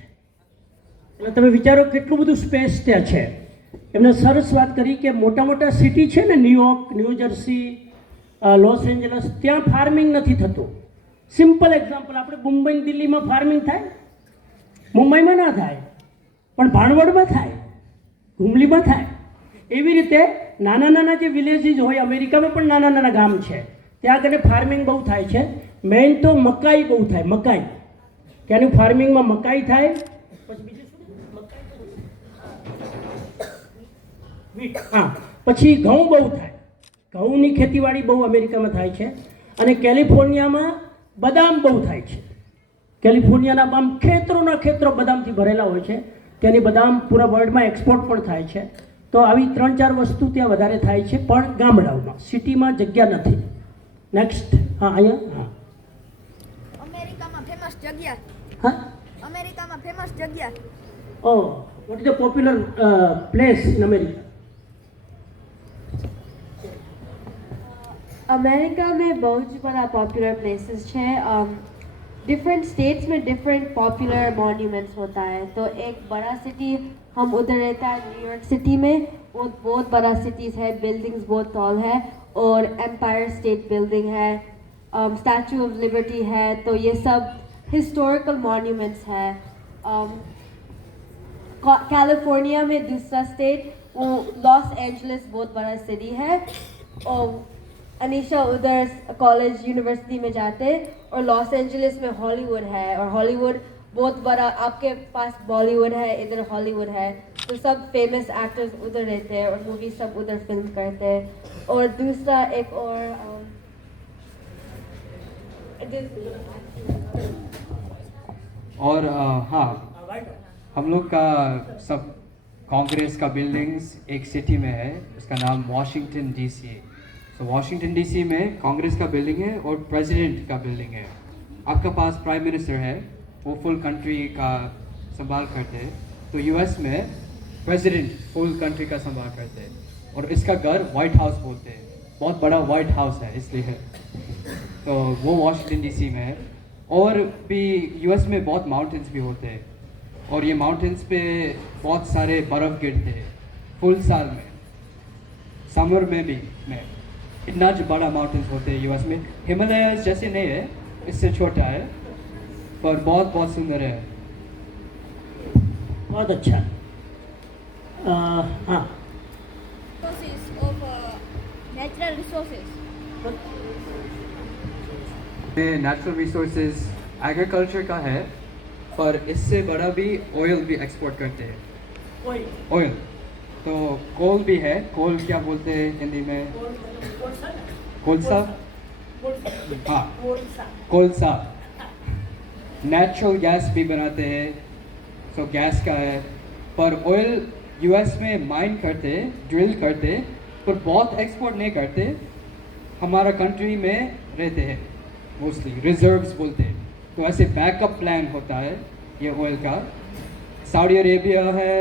એટલે તમે વિચારો કેટલું બધું સ્પેસ ત્યાં છે. એમને સરસ વાત કરી કે મોટા મોટા સિટી છે ને, New York, new jersey, Los Angeles, ત્યાં ફાર્મિંગ નથી થતું. સિમ્પલ એક્ઝામ્પલ, આપણે મુંબઈ દિલ્હીમાં ફાર્મિંગ થાય, મુંબઈમાં ના થાય, પણ ભાણવડમાં થાય, હુમલીમાં થાય. એવી રીતે નાના નાના જે વિલેજીસ હોય, અમેરિકામાં પણ નાના નાના ગામ છે, ત્યાં આગળ ફાર્મિંગ બહુ થાય છે. મેઇન તો મકાઈ બહુ થાય, મકાઈ. ત્યાંની ફાર્મિંગમાં મકાઈ થાય, પછી બીજું શું? વીટ, હા, પછી ઘઉં બહુ થાય. ઘઉંની ખેતીવાડી બહુ અમેરિકામાં થાય છે. અને કેલિફોર્નિયામાં બદામ બહુ થાય છે. કેલિફોર્નિયાના આમ ખેતરોના ખેતરો બદામથી ભરેલા હોય છે. ત્યાંની બદામ પૂરા વર્લ્ડમાં એક્સપોર્ટ પણ થાય છે. તો આવી 3-4 વસ્તુ ત્યાં વધારે થાય છે, પણ ગામડાઓમાં, સિટીમાં જગ્યા નથી. નેક્સ્ટ, હા, અહીંયા, હા, અમેરિકામાં ફેમસ જગ્યા. હા, અમેરિકામાં ફેમસ જગ્યા. Oh what is the popular place in America? America में बहुत बड़ा पॉपुलर प्लेसेस है. डिफरेंट स्टेट्स में डिफरेंट पॉपुलर मॉन्यूमेंट्स होता है. तो एक बड़ा सिटी हम उधर रहता है न्यूयॉर्क सिटी में, वो बहुत बड़ा सिटीज़ है, बिल्डिंग्स बहुत टॉल है, और एम्पायर स्टेट बिल्डिंग है, स्टैचू ऑफ लिबर्टी है. तो ये सब हिस्टोरिकल मॉन्यूमेंट्स है. कैलिफोर्निया में दूसरा स्टेट, वो लॉस एंजलिस बहुत बड़ा सिटी है, और अनीशा उधर कॉलेज यूनिवर्सिटी में जाते हैं, और लॉस एंजलिस में हॉलीवुड है, और हॉलीवुड बहुत बड़ा, आपके पास बॉलीवुड है, इधर हॉलीवुड है. तो सब फेमस एक्टर्स उधर रहते हैं, और मूवी सब उधर फिल्म करते हैं. और दूसरा एक और हाँ, हम लोग का सब कांग्रेस का बिल्डिंग्स एक सिटी में है, उसका नाम वॉशिंगटन डीसी है. तो वॉशिंगटन डीसी में कांग्रेस का बिल्डिंग है और प्रेसिडेंट का बिल्डिंग है. आपका पास प्राइम मिनिस्टर है, वो फुल कंट्री का संभाल करते हैं. तो यूएस में प्रेसिडेंट फुल कंट्री का संभाल करते हैं, और इसका घर वाइट हाउस बोलते हैं. बहुत बड़ा वाइट हाउस है इसलिए. तो वो वॉशिंगटन डीसी में है. और भी यूएस में बहुत माउंटेन्स भी होते हैं, और ये माउंटेन्स पे बहुत सारे बर्फ़ गिरते हैं फुल साल में, समर में भी में. इतना जो बड़ा माउंटेन्स होते हैं यूएस में, हिमालय जैसे नहीं है, इससे छोटा है, पर बहुत बहुत सुंदर है. बहुत अच्छा. हाँ, Sources of natural resources. Natural resources agriculture का है, पर इससे बड़ा भी ऑयल भी एक्सपोर्ट करते हैं. कोई ऑयल, तो कोल भी है. कोल क्या बोलते हैं हिंदी में? कोलसा. हाँ, कोलसा. नेचुरल गैस भी बनाते हैं, सो गैस का है. पर ऑयल यूएस में माइन करते, ड्रिल करते, पर बहुत एक्सपोर्ट नहीं करते. हमारा कंट्री में रहते हैं मोस्टली, रिजर्व्स बोलते हैं. तो ऐसे बैकअप प्लान होता है ये ऑयल का. सऊदी अरेबिया है,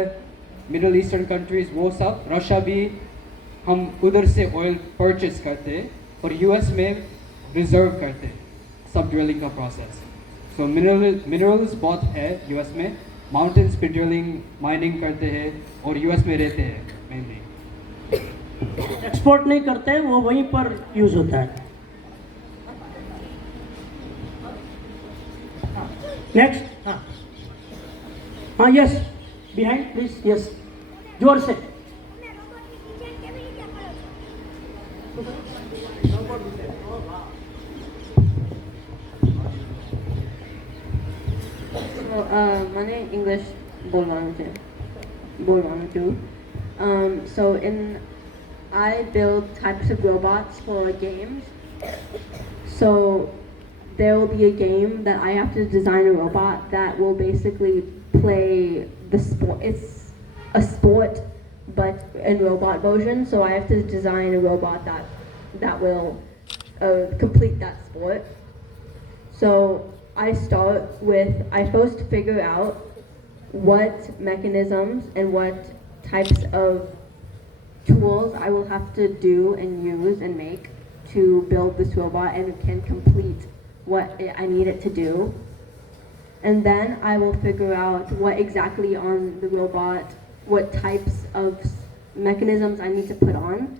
मिडल ईस्टर्न कंट्रीज़, वो सब, रशिया भी, हम उधर से ऑयल परचेस करते और यूएस में रिजर्व करते, सब ड्रिलिंग का प्रोसेस. सो मिनरल्स बहुत है यूएस में. माउंटेन्स पे ड्रिलिंग, माइनिंग करते हैं, और यूएस में रहते हैं मेनली. एक्सपोर्ट नहीं करते हैं, वो वहीं पर यूज़ होता है. नेक्स्ट, हाँ, हाँ, यस, बिहाइंड प्लीज, यस, जोर से. તમે રોબોટની ડિઝાઇન કેવી રીતે કરો છો? मैंने English बोलवाना too. So I build types of robots for games. So there will be a game that I have to design a robot that will basically play the sport. It's a sport, but in robot version. So I have to design a robot that will complete that sport. So I first figure out what mechanisms and what types of tools I will have to do and use and make to build this robot and can complete what I need it to do. and then I will figure out what exactly on the robot, what types of mechanisms I need to put on.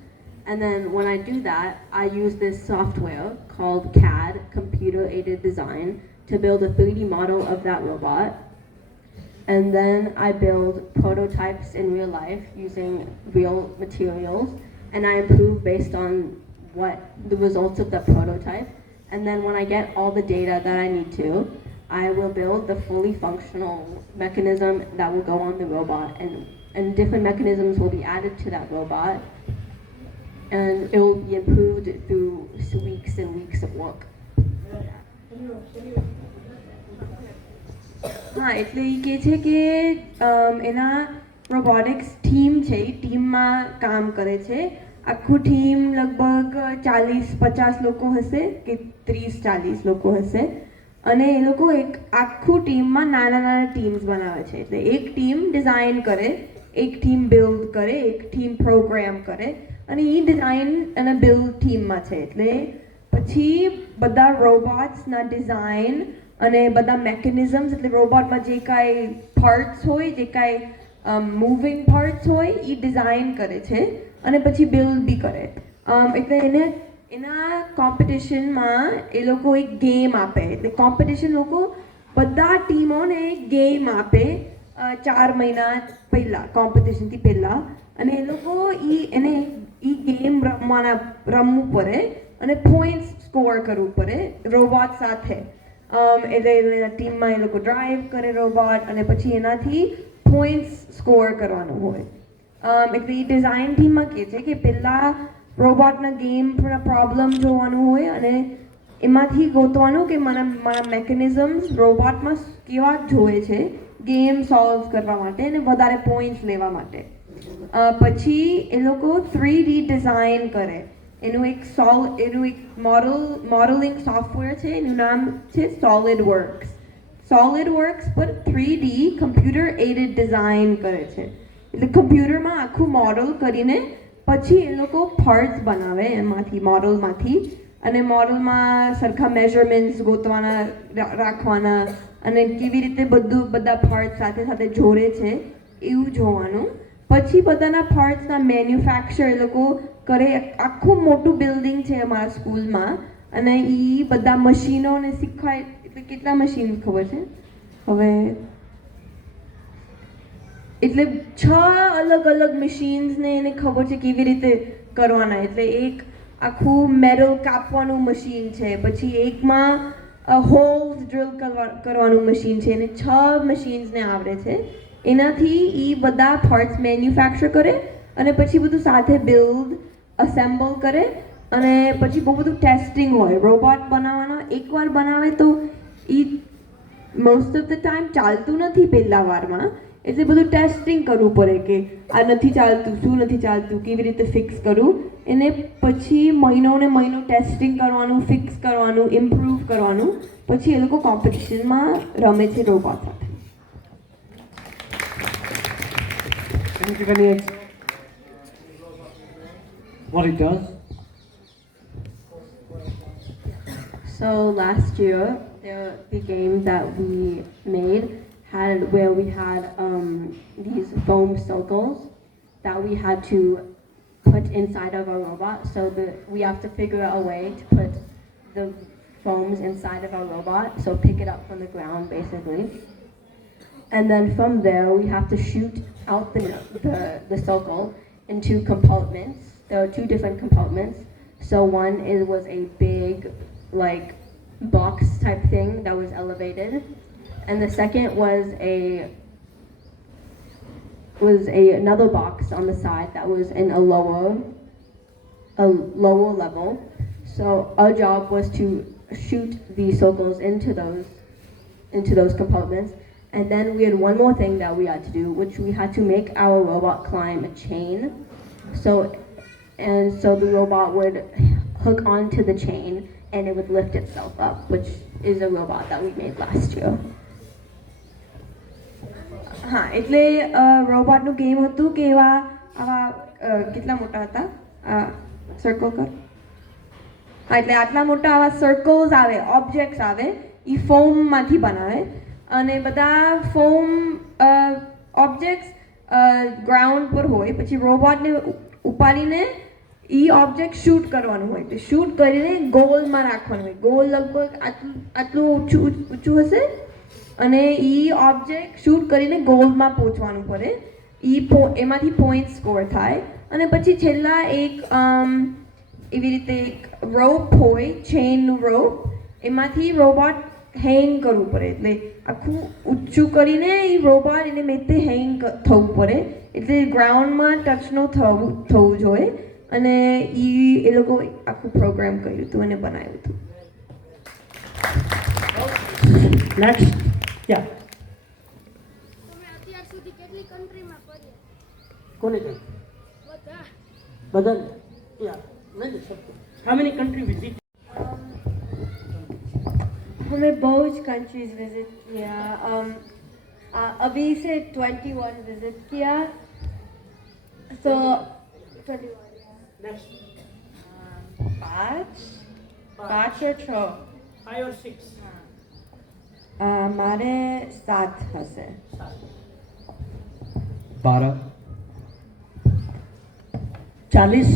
And then when I do that, I use this software called CAD, Computer Aided Design, to build a 3D model of that robot. And then I build prototypes in real life using real materials, and I improve based on what the results of the prototype. And then when I get all the data that I need to, I will build the fully functional mechanism that will go on the robot, and different mechanisms will be added to that robot, and it will be improved through weeks and weeks of work. હા એટલે એ કહે છે કે એના robotics team છે એ ટીમમાં કામ કરે છે. આખું ટીમ લગભગ 40-50 લોકો હશે કે 30-40 લોકો હશે, અને એ લોકો એક આખું ટીમમાં નાના નાના ટીમ્સ બનાવે છે. એટલે એક ટીમ ડિઝાઇન કરે, એક ટીમ બિલ્ડ કરે, એક ટીમ પ્રોગ્રામ કરે, અને એ ડિઝાઇન અને બિલ્ડ ટીમમાં છે. એટલે પછી બધા રોબોટ્સના ડિઝાઇન અને બધા મેકેનિઝમ્સ, એટલે રોબોટમાં જે કાંઈ પાર્ટ્સ હોય, જે કાંઈ મૂવિંગ પાર્ટ્સ હોય એ ડિઝાઇન કરે છે અને પછી બિલ્ડ બી કરે. એટલે એના કોમ્પિટિશનમાં એ લોકો એક ગેમ આપે. એટલે કોમ્પિટિશન લોકો બધા ટીમોને એક ગેમ આપે 4 મહિના પહેલાં, કોમ્પિટિશનથી પહેલાં, અને એ લોકો એ ગેમ રમવું પડે અને પોઈન્ટ્સ સ્કોર કરવું પડે રોબોટ સાથે. એટલે ટીમમાં એ લોકો ડ્રાઈવ કરે રોબોટ, અને પછી એનાથી પોઈન્ટ્સ સ્કોર કરવાનું હોય. એટલે એ ડિઝાઇન ટીમમાં કહે છે કે પહેલાં રોબોટના ગેમ પ્રોબ્લેમ જોવાનું હોય, અને એમાંથી ગોતવાનું કે મારા મેકેનિઝમ્સ રોબોટમાં કેવા જોવે છે ગેમ સોલ્વ કરવા માટે અને વધારે પોઈન્ટ્સ લેવા માટે. પછી એ લોકો 3D ડિઝાઇન કરે. એનું એક મોડલિંગ સોફ્ટવેર છે, એનું નામ છે SolidWorks. SolidWorks પર 3D કમ્પ્યુટર એડેડ ડિઝાઇન કરે છે. એટલે કમ્પ્યુટરમાં આખું મોડલ કરીને પછી એ લોકો પાર્ટ્સ બનાવે એમાંથી, મોડલમાંથી, અને મોડલમાં સરખા મેઝરમેન્ટ્સ ગોતવાના, રાખવાના, અને કેવી રીતે બધા પાર્ટ્સ સાથે સાથે જોડે છે એવું જોવાનું. પછી બધાના પાર્ટ્સના મેન્યુફેક્ચર એ લોકો કરે. આખું મોટું બિલ્ડિંગ છે અમારા સ્કૂલમાં, અને એ બધા મશીનોને શીખવાય. એટલે કેટલા મશીન ખબર છે હવે? એટલે 6 અલગ અલગ મશીન્સને એને ખબર છે કેવી રીતે કરવાના. એટલે એક આખું મેટલ કાપવાનું મશીન છે, પછી એકમાં હોલ્સ ડ્રિલ કરવાનું મશીન છે, અને 6 મશીન્સને આવડે છે. એનાથી એ બધા પાર્ટ્સ મેન્યુફેક્ચર કરે, અને પછી બધું સાથે બિલ્ડ અસેમ્બલ કરે, અને પછી બહુ બધું ટેસ્ટિંગ હોય. રોબોટ બનાવવાનો એકવાર બનાવે તો એ મોસ્ટ ઓફ ધ ટાઈમ ચાલતું નથી પહેલા વારમાં. એટલે બધું ટેસ્ટિંગ કરવું પડે કે આ નથી ચાલતું, શું નથી ચાલતું, કેવી રીતે ફિક્સ કરવું. એને પછી મહિનો ને મહિનો ટેસ્ટિંગ કરવાનું, ફિક્સ કરવાનું, ઇમ્પ્રૂવ કરવાનું. પછી એ લોકો કોમ્પિટિશનમાં રમે છે રોબોટ સાથે. Can you give any what it does? So last year, the game that we made had where we had these foam circles that we had to put inside of our robot. So we have to figure out a way to put the foams inside of our robot. So pick it up from the ground, basically. And then from there, we have to shoot out the circle into compartments. There are 2 different compartments. So one was a big, like, box type thing that was elevated, and the second was another box on the side that was in a lower level. So our job was to shoot these circles into those compartments. And then we had one more thing that we had to do, which we had to make our robot climb a chain. So the robot would hook onto the chain and it would lift itself up, which is a robot that we made last year. હા, એટલે રોબોટનું game હતું કે આવા કેટલા મોટા હતા circle કર. હા, એટલે આટલા મોટા આવા સર્કલ્સ આવે, ઓબ્જેક્ટ્સ આવે, એ ફોમમાંથી બનાવે, અને બધા ફોમ ઓબ્જેક્ટ્સ ગ્રાઉન્ડ પર હોય, પછી રોબોટને ઉપાડીને એ ઓબ્જેક્ટ શૂટ કરવાનું હોય. તો શૂટ કરીને ગોલમાં રાખવાનું હોય. ગોલ લગભગ આટલું ઊંચું હશે અને એ ઓબ્જેક્ટ શૂટ કરીને ગોલમાં પહોંચવાનું પડે. એમાંથી પોઈન્ટ સ્કોર થાય અને પછી છેલ્લા એક એવી રીતે એક રોપ હોય, ચેનનું રોપ, એમાંથી રોબોટ હેંગ કરવું પડે. એટલે આખું ઊંચું કરીને એ રોબોટ એને મેતે હેંગ થવું પડે. એટલે ગ્રાઉન્ડમાં ટચ ન થવું જોઈએ. અને એ લોકો આખું પ્રોગ્રામ કર્યું હતું અને બનાવ્યું હતું. નેક્સ્ટ યા તમે અત્યાર સુધી કેટલી કન્ટ્રીમાં ફર્યા? કોને કહ્યું? બધા. બધા યા નહીં શકતો. How many country visit? हमें बहुत कंट्रीज विजिट किया. अभी से 21 विजिट किया. तो 21 નેક્સ્ટ પાંચ કે છ 5 or 6 મારે 7 હશે. 12 40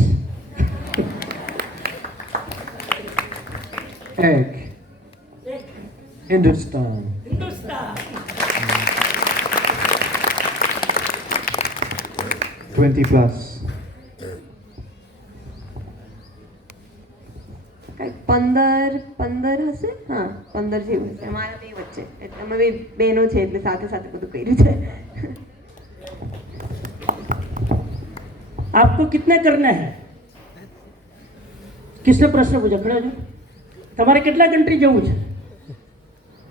एक हिंदुस्तान હિન્દુસ્તાન 20 plus. કંઈક 15 હશે. હા, 15 જેવું હશે. અમારા બે વચ્ચે, એટલે અમે બે બહેનો છે એટલે સાથે સાથે બધું કર્યું છે. आपको कितने करना है? किसने प्रश्न पूछा? खड़ा जो તમારે કેટલા કન્ટ્રી જવું છે?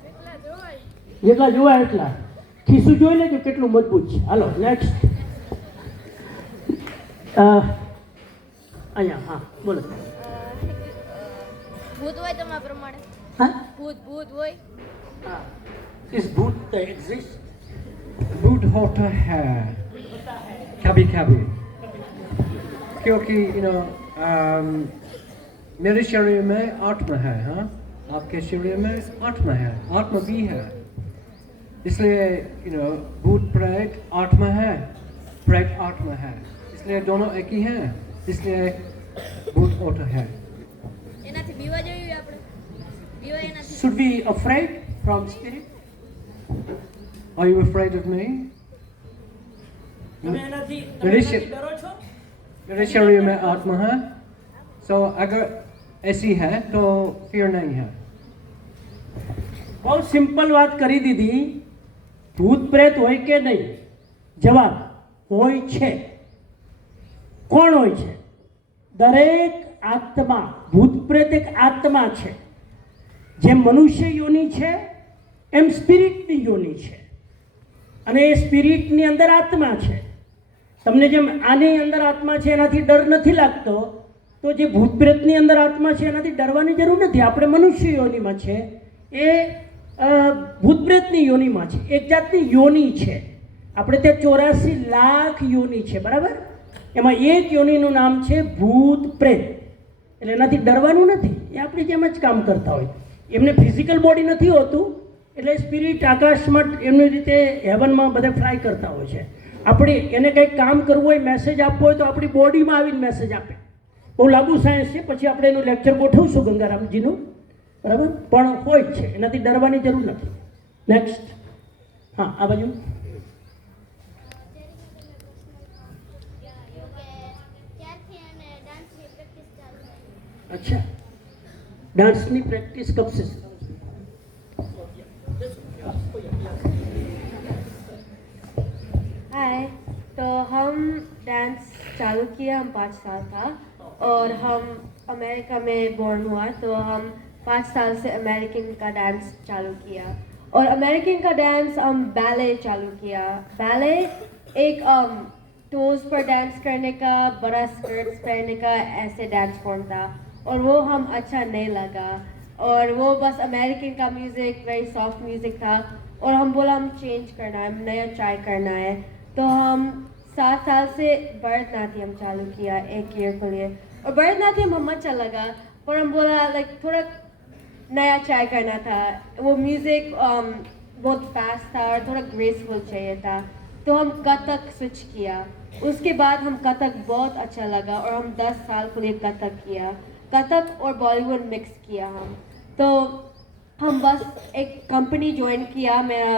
એટલા જોવાય. જેટલા જોવા એટલા. ખિસ્સું જોઈ લેજો કેટલું મજબૂત છે. હાલો નેક્સ્ટ. અહીંયા હા બોલો. ભૂત હોય તમારા પ્રમાણે? હા ભૂત હોય? हाँ इस भूत का एग्जिस्ट भूत होता है कभी कभी, क्योंकि मेरे शरीर में आत्मा है. हाँ, आपके शरीर में आत्मा है, आत्मा भी है. इसलिए भूत प्रेत आत्मा है, प्रेत आत्मा है, इसलिए दोनों एक ही हैं. इसलिए भूत होता है. એનાથી બીવા જોયું આપણે? બીવા એનાથી? should be afraid from spirit. Are you afraid of me? તમે એનાથી ડરો છો? मेरे शरीर में आत्मा है, so अगर ऐसी है तो फिर नहीं है. બહુ સિમ્પલ વાત કરી દીધી. ભૂત પ્રેત હોય કે નહીં? જવાબ હોય છે. કોણ હોય છે? દરેક આત્મા. ભૂત પ્રેત એક આત્મા છે. જેમ મનુષ્ય યોની છે એમ સ્પિરિટની યોની છે અને એ સ્પિરિટની અંદર આત્મા છે. તમને જેમ આની અંદર આત્મા છે એનાથી ડર નથી લાગતો, તો જે ભૂત પ્રેતની અંદર આત્મા છે એનાથી ડરવાની જરૂર નથી. આપણે મનુષ્ય યોનીમાં છે, એ ભૂત પ્રેતની યોનીમાં છે. એક જાતની યોની છે. આપણે ત્યાં 84 લાખ યોની છે, બરાબર? એમાં એક યોનીનું નામ છે ભૂત પ્રેત. એટલે એનાથી ડરવાનું નથી. એ આપણી જેમ જ કામ કરતા હોય. એમને ફિઝિકલ બોડી નથી હોતું, એટલે સ્પિરિટ આકાશમાં એમની રીતે હેવનમાં બધા ફ્લાય કરતા હોય છે. આપણે એને કંઈક કામ કરવું હોય, મેસેજ આપવો હોય તો આપણી બોડીમાં આવીને મેસેજ આપે. બહુ લાંબુ સાયન્સ છે, પછી આપણે એનું લેક્ચર ગોઠવશું ગંગારામજીનું, બરાબર? પણ હોય જ છે, એનાથી ડરવાની જરૂર નથી. નેક્સ્ટ. હા, આ બાજુ. ક્યારથી અને ડાન્સની પ્રેક્ટિસ ચાલુ થઈ? अच्छा, डांस की प्रैक्टिस कब से? हाय, तो हम डांस चालू किया, हम 5 साल था और हम अमेरिका में बॉर्न हुआ, तो हम 5 साल से अमेरिकन का डांस चालू किया. और अमेरिकन का डांस हम बैले चालू किया. बैले एक टोज पर डांस करने का, बड़ा स्कर्ट्स पहनने का ऐसे डांस फॉर्म था और वो हम अच्छा नहीं लगा. और वो बस अमेरिकन का म्यूज़िक, वेरी सॉफ्ट म्यूज़िक था और हम बोला हम चेंज करना है, हम नया ट्राई करना है. तो हम 7 साल से भरतनाट्यम चालू किया 1 ईयर के लिए. और भरतनाट्यम हम अच्छा लगा, पर हम बोला लाइक थोड़ा नया ट्राई करना था. वो म्यूज़िक बहुत फास्ट था और थोड़ा ग्रेसफुल चाहिए था, तो हम कथक स्विच किया। उसके बाद हम कथक बहुत अच्छा लगा और हम 10 साल के लिए कथक किया, कथक और बॉलीवुड मिक्स किया हम। तो हम बस एक कंपनी ज्वाइन किया मेरा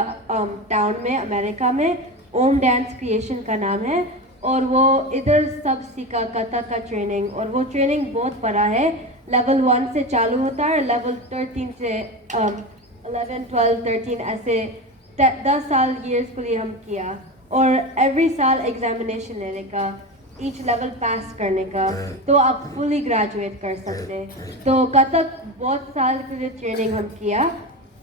टाउन में, अमेरिका में, ओम डांस क्रिएशन का नाम है, और वो इधर सब सीखा कथक का ट्रेनिंग, और वो ट्रेनिंग बहुत बड़ा है। लेवल 1 से चालू होता है, लेवल 13 से 11, 12, 13 ऐसे 10 साल ईयर्स के लिए हम किया, और एवरी साल एग्जामिनेशन लेने का, ईच लेवल पास करने का, तो आप फुली ग्रेजुएट कर सकते हैं। तो कथक बहुत साल के लिए ट्रेनिंग हम किया।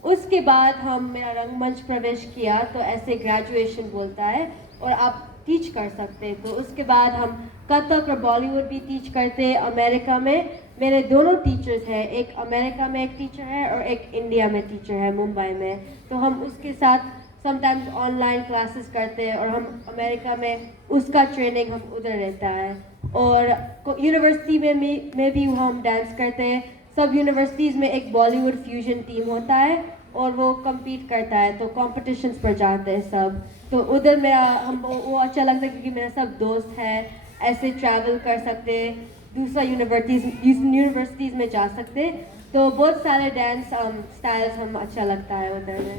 उसके बाद हम मेरा रंगमंच प्रवेश किया, तो ऐसे ग्रेजुएशन बोलता है, और आप टीच कर सकते हैं। तो उसके बाद हम कथक और बॉलीवुड भी टीच करते हैं अमेरिका में। मेरे दोनों टीचर्स हैं, एक अमेरिका में एक टीचर है और एक इंडिया में टीचर है, मुंबई में। तो हम उसके साथ समटाइम्स ऑनलाइन क्लासेस करते हैं, और हम अमेरिका में उसका ट्रेनिंग हम उधर रहता है। और यूनिवर्सिटी में भी हम डांस करते हैं। सब यूनिवर्सिटीज़ में एक बॉलीवुड फ्यूजन टीम होता है, और वो compete करता है, तो कॉम्पिटिशन्स पर जाते हैं सब। तो उधर मेरा वो अच्छा लगता है, क्योंकि मेरा सब दोस्त है, ऐसे ट्रैवल कर सकते, दूसरा यूनिवर्सिटीज़ में जा सकते। तो बहुत सारे डांस स्टाइल्स हम अच्छा लगता है उधर में।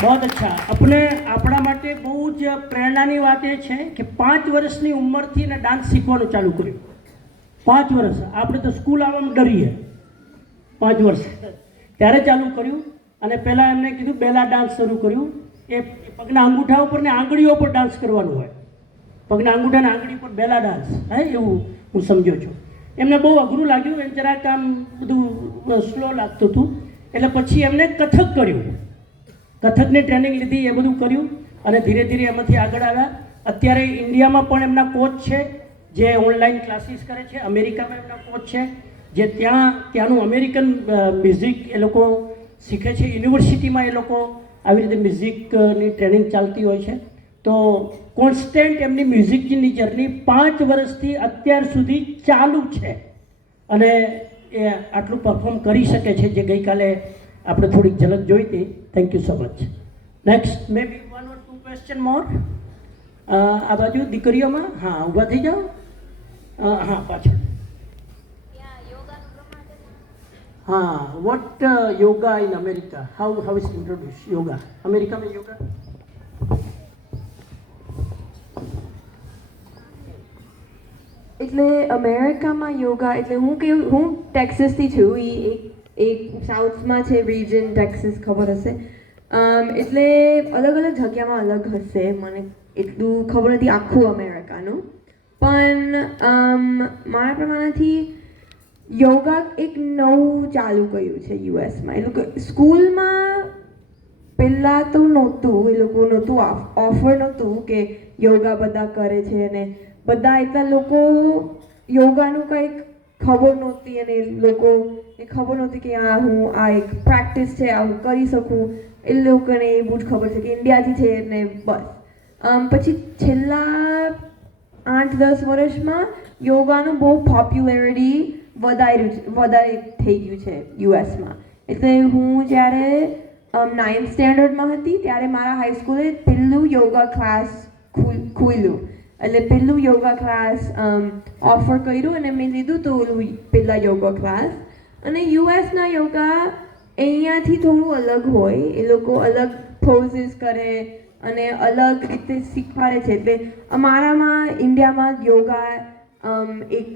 बहुत अच्छा। अपने આપણા માટે બહુ જ પ્રેરણાની વાત એ છે કે 5 વર્ષની ઉંમરથી ને ડાન્સ શીખવાનું ચાલુ કર્યું। 5 વર્ષ, આપણે તો સ્કૂલ આવવામાં ડરીએ, 5 વર્ષ ત્યારે ચાલુ કર્યું। અને પહેલાં એમને કીધું બેલા ડાન્સ શરૂ કર્યું। એ પગના અંગૂઠા ઉપર ને આંગળીઓ પર ડાન્સ કરવાનું હોય, પગના અંગૂઠા ને આંગળી પર બેલા ડાન્સ, હે એવું હું સમજ્યો છું। એમને બહુ અઘરું લાગ્યું, એમ જરાક આમ બધું સ્લો લાગતું હતું, એટલે પછી એમને કથક કર્યું, કથકની ટ્રેનિંગ લીધી, એ બધું કર્યું, અને ધીરે ધીરે એમાંથી આગળ આવ્યા। અત્યારે ઇન્ડિયામાં પણ એમના કોચ છે જે ઓનલાઈન ક્લાસીસ કરે છે, અમેરિકામાં એમના કોચ છે જે ત્યાંનું અમેરિકન મ્યુઝિક એ લોકો શીખે છે। યુનિવર્સિટીમાં એ લોકો આવી રીતે મ્યુઝિકની ટ્રેનિંગ ચાલતી હોય છે। તો કોન્સ્ટન્ટ એમની મ્યુઝિકની જર્ની 5 વર્ષથી અત્યાર સુધી ચાલુ છે, અને એ આટલું પરફોર્મ કરી શકે છે, જે ગઈકાલે આપણે થોડીક ઝલક જોઈ હતી। Thank you so much. Next may be 1 or 2 question more. આ બાજુ દીકરીઓમાં, હા ઊભા થઈ જાઓ, હા પાછળ। हाँ, what yoga in America? How is introduced yoga? America में yoga? એટલે અમેરિકામાં યોગા એટલે હું ટેક્સાસથી છું, એ એક સાઉથમાં છે રિજન, ટેક્સાસ ખબર હશે। એટલે અલગ અલગ જગ્યામાં અલગ હશે, મને એટલું ખબર નથી આખું અમેરિકાનું, પણ મારા પ્રમાણેથી યોગા એક નવું ચાલુ કર્યું છે યુએસમાં। એ લોકો સ્કૂલમાં પહેલાં તો નહોતું, એ લોકો નહોતું ઓફર નહોતું કે યોગા બધા કરે છે, અને બધા એટલા લોકો યોગાનું કંઈક ખબર નહોતી, અને એ ખબર નહોતી કે આ એક પ્રેક્ટિસ છે, આ હું કરી શકું। એ લોકોને એ બહુ જ ખબર છે કે ઇન્ડિયાથી છે ને બસ। પછી છેલ્લા 8-10 વર્ષમાં યોગાનું બહુ પોપ્યુલરિટી વધારે થઈ ગયું છે યુએસમાં। એટલે હું જ્યારે 9th સ્ટેન્ડર્ડમાં હતી ત્યારે મારા હાઈસ્કૂલે પહેલું યોગા ક્લાસ ખુલ્યું, એટલે પહેલું યોગા ક્લાસ ઓફર કર્યું, અને મેં લીધું તો પહેલા યોગા ક્લાસ। અને યુએસના યોગા અહીંયાથી થોડું અલગ હોય, એ લોકો અલગ પોઝિસ કરે અને અલગ રીતે શીખવાડે છે। એટલે અમારામાં ઇન્ડિયામાં યોગા એક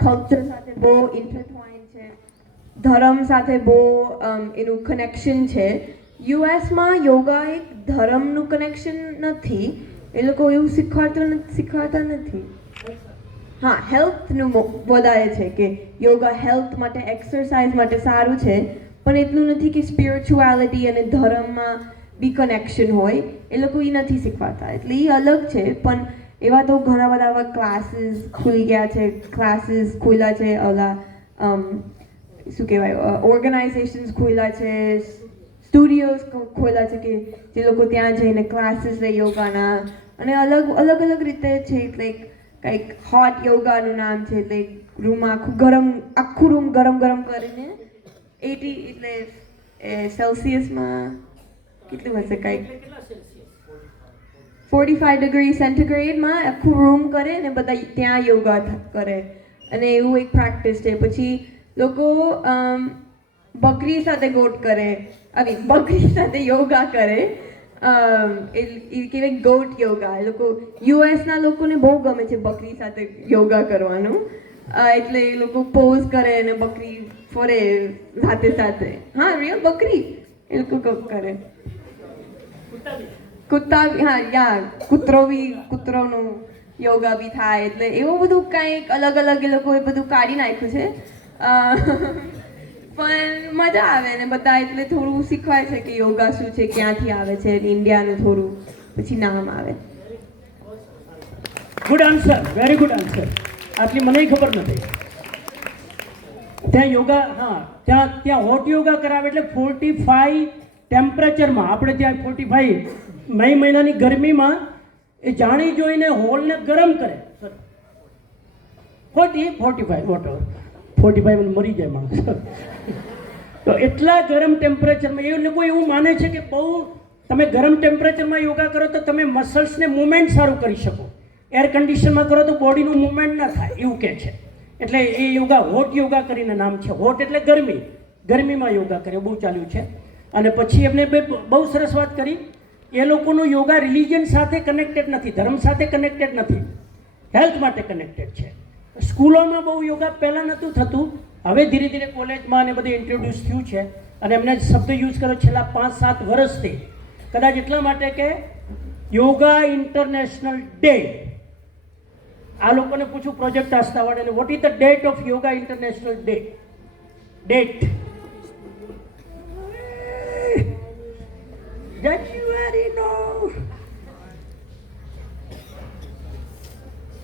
કલ્ચર સાથે બહુ ઇન્ટરટ્વાઇન છે, ધર્મ સાથે બહુ એનું કનેક્શન છે। યુએસમાં યોગા એક ધર્મનું કનેક્શન નથી, એ લોકો એવું શીખવાડતા નથી। હા, હેલ્થનું વધારે છે કે યોગા હેલ્થ માટે, એક્સરસાઇઝ માટે સારું છે, પણ એટલું નથી કે સ્પિરિચ્યુઆલિટી અને ધર્મમાં બી કનેક્શન હોય, એ લોકો એ નથી શીખવાડતા। એટલે એ અલગ છે, પણ એવા તો ઘણા બધા ક્લાસીસ ખુલી ગયા છે, ક્લાસીસ ખુલ્યા છે, ઓલા શું કહેવાય ઓર્ગેનાઇઝેશન્સ ખુલ્યા છે, સ્ટુડિયોઝ ખોલ્યા છે કે જે લોકો ત્યાં જઈને ક્લાસીસ લે યોગાના, અને અલગ અલગ રીતે છે। એટલે કંઈક હોટ યોગાનું નામ છે, એટલે રૂમ આખું રૂમ ગરમ કરીને 80 એટલે સેલ્સિયસમાં કેટલું હશે કંઈક 45 ડિગ્રી સેન્ટીગ્રેડમાં આખું રૂમ કરે ને બધા ત્યાં યોગા કરે અને એવું એક પ્રેક્ટિસ છે. પછી લોકો બકરી સાથે ગોટ કરે, બકરી સાથે યોગા કરે, એ કહેવાય ગોટ યોગા. એ લોકો યુએસના લોકોને બહુ ગમે છે બકરી સાથે યોગા કરવાનું, એટલે એ લોકો પોઝ કરે અને બકરી ફરે સાથે સાથે. હા, રિયલ બકરી એ લોકો કરે. કૂતરા કૂતરોનું યોગા બી થાય, એટલે એવું બધું કંઈક અલગ અલગ એ લોકોએ બધું કાઢી નાખ્યું છે. પણ મજા આવે ને બધા એટલે થોડું શીખવાય છે કે યોગા શું છે, ક્યાંથી આવે છે, ઇન્ડિયાનું થોડું પછી નામ આવે. Good answer, very good answer. આટલી મને ખબર નથી. ત્યાં યોગા, હા, ત્યાં હોટ યોગા કરાવે એટલે 45 ટેમ્પરેચરમાં. આપણે ત્યાં 45 મે મહિનાની ગરમીમાં એ જાણી જોઈને હોલને ગરમ કરે. 45 વોટર 45 મને મરી જાય માણસ. તો એટલા ગરમ ટેમ્પરેચરમાં એ લોકો એવું માને છે કે બહુ તમે ગરમ ટેમ્પરેચરમાં યોગા કરો તો તમે મસલ્સને મૂવમેન્ટ સારું કરી શકો. એર કન્ડિશનમાં કરો તો બોડીનું મૂવમેન્ટ ના થાય, એવું કહે છે. એટલે એ યોગા હોટ યોગા કરીને નામ છે. હોટ એટલે ગરમીમાં યોગા કરે, બહુ ચાલ્યું છે. અને પછી એમને બહુ સરસ વાત કરી, એ લોકોનું યોગા રિલિજન સાથે કનેક્ટેડ નથી, ધર્મ સાથે કનેક્ટેડ નથી, હેલ્થ માટે કનેક્ટેડ છે. સ્કૂલોમાં બહુ યોગા પહેલાં નહોતું થતું, હવે ધીરે ધીરે કોલેજમાં ને બધે ઇન્ટ્રોડ્યુસ થયું છે. અને એમને શબ્દ યુઝ કર્યો છેલ્લા 5-7 વર્ષથી, કદાચ એટલા માટે કે યોગા ઇન્ટરનેશનલ ડે. આ લોકોને પૂછું પ્રોજેક્ટ આસ્થાવાળાને, what is the date of yoga international day? Date જાન્યુઆરીનો.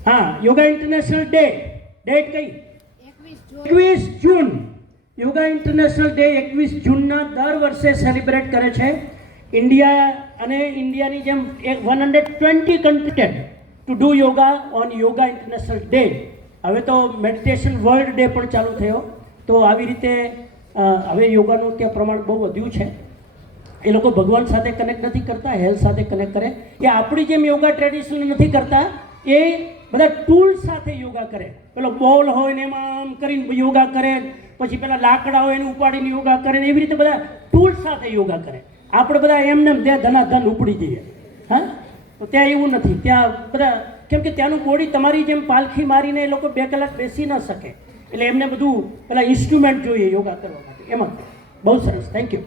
હા, યોગા ઇન્ટરનેશનલ ડે ડેટ કઈ? 21 જૂન. યોગા ઇન્ટરનેશનલ ડે 21 જૂનના દર વર્ષે સેલિબ્રેટ કરે છે ઇન્ડિયા. અને ઇન્ડિયાની જેમ 120 country to do yoga on yoga international day. હવે તો મેડિટેશન વર્લ્ડ ડે પણ ચાલુ થયો. તો આવી રીતે હવે યોગાનું ત્યાં પ્રમાણ બહુ વધ્યું છે. એ લોકો ભગવાન સાથે કનેક્ટ નથી કરતા, હેલ્થ સાથે કનેક્ટ કરે. એ આપણી જેમ યોગા ટ્રેડિશનલ નથી કરતા, એ બધા ટૂલ્સ સાથે યોગા કરે. પેલો બોલ હોય ને એમાં આમ કરીને યોગા કરે, પછી પેલા લાકડા હોય એને ઉપાડીને યોગા કરે, ને એવી રીતે બધા ટૂલ્સ સાથે યોગા કરે. આપણે બધા એમને ત્યાં ધનાધન ઉપડી જઈએ. હા, તો ત્યાં એવું નથી. ત્યાં બધા કેમ કે ત્યાંનું બોડી તમારી જેમ પાલખી મારીને એ લોકો 2 કલાક બેસી ન શકે, એટલે એમને બધું પેલા ઇન્સ્ટ્રુમેન્ટ જોઈએ યોગા કરવા માટે. એમાં બહુ સરસ, thank you.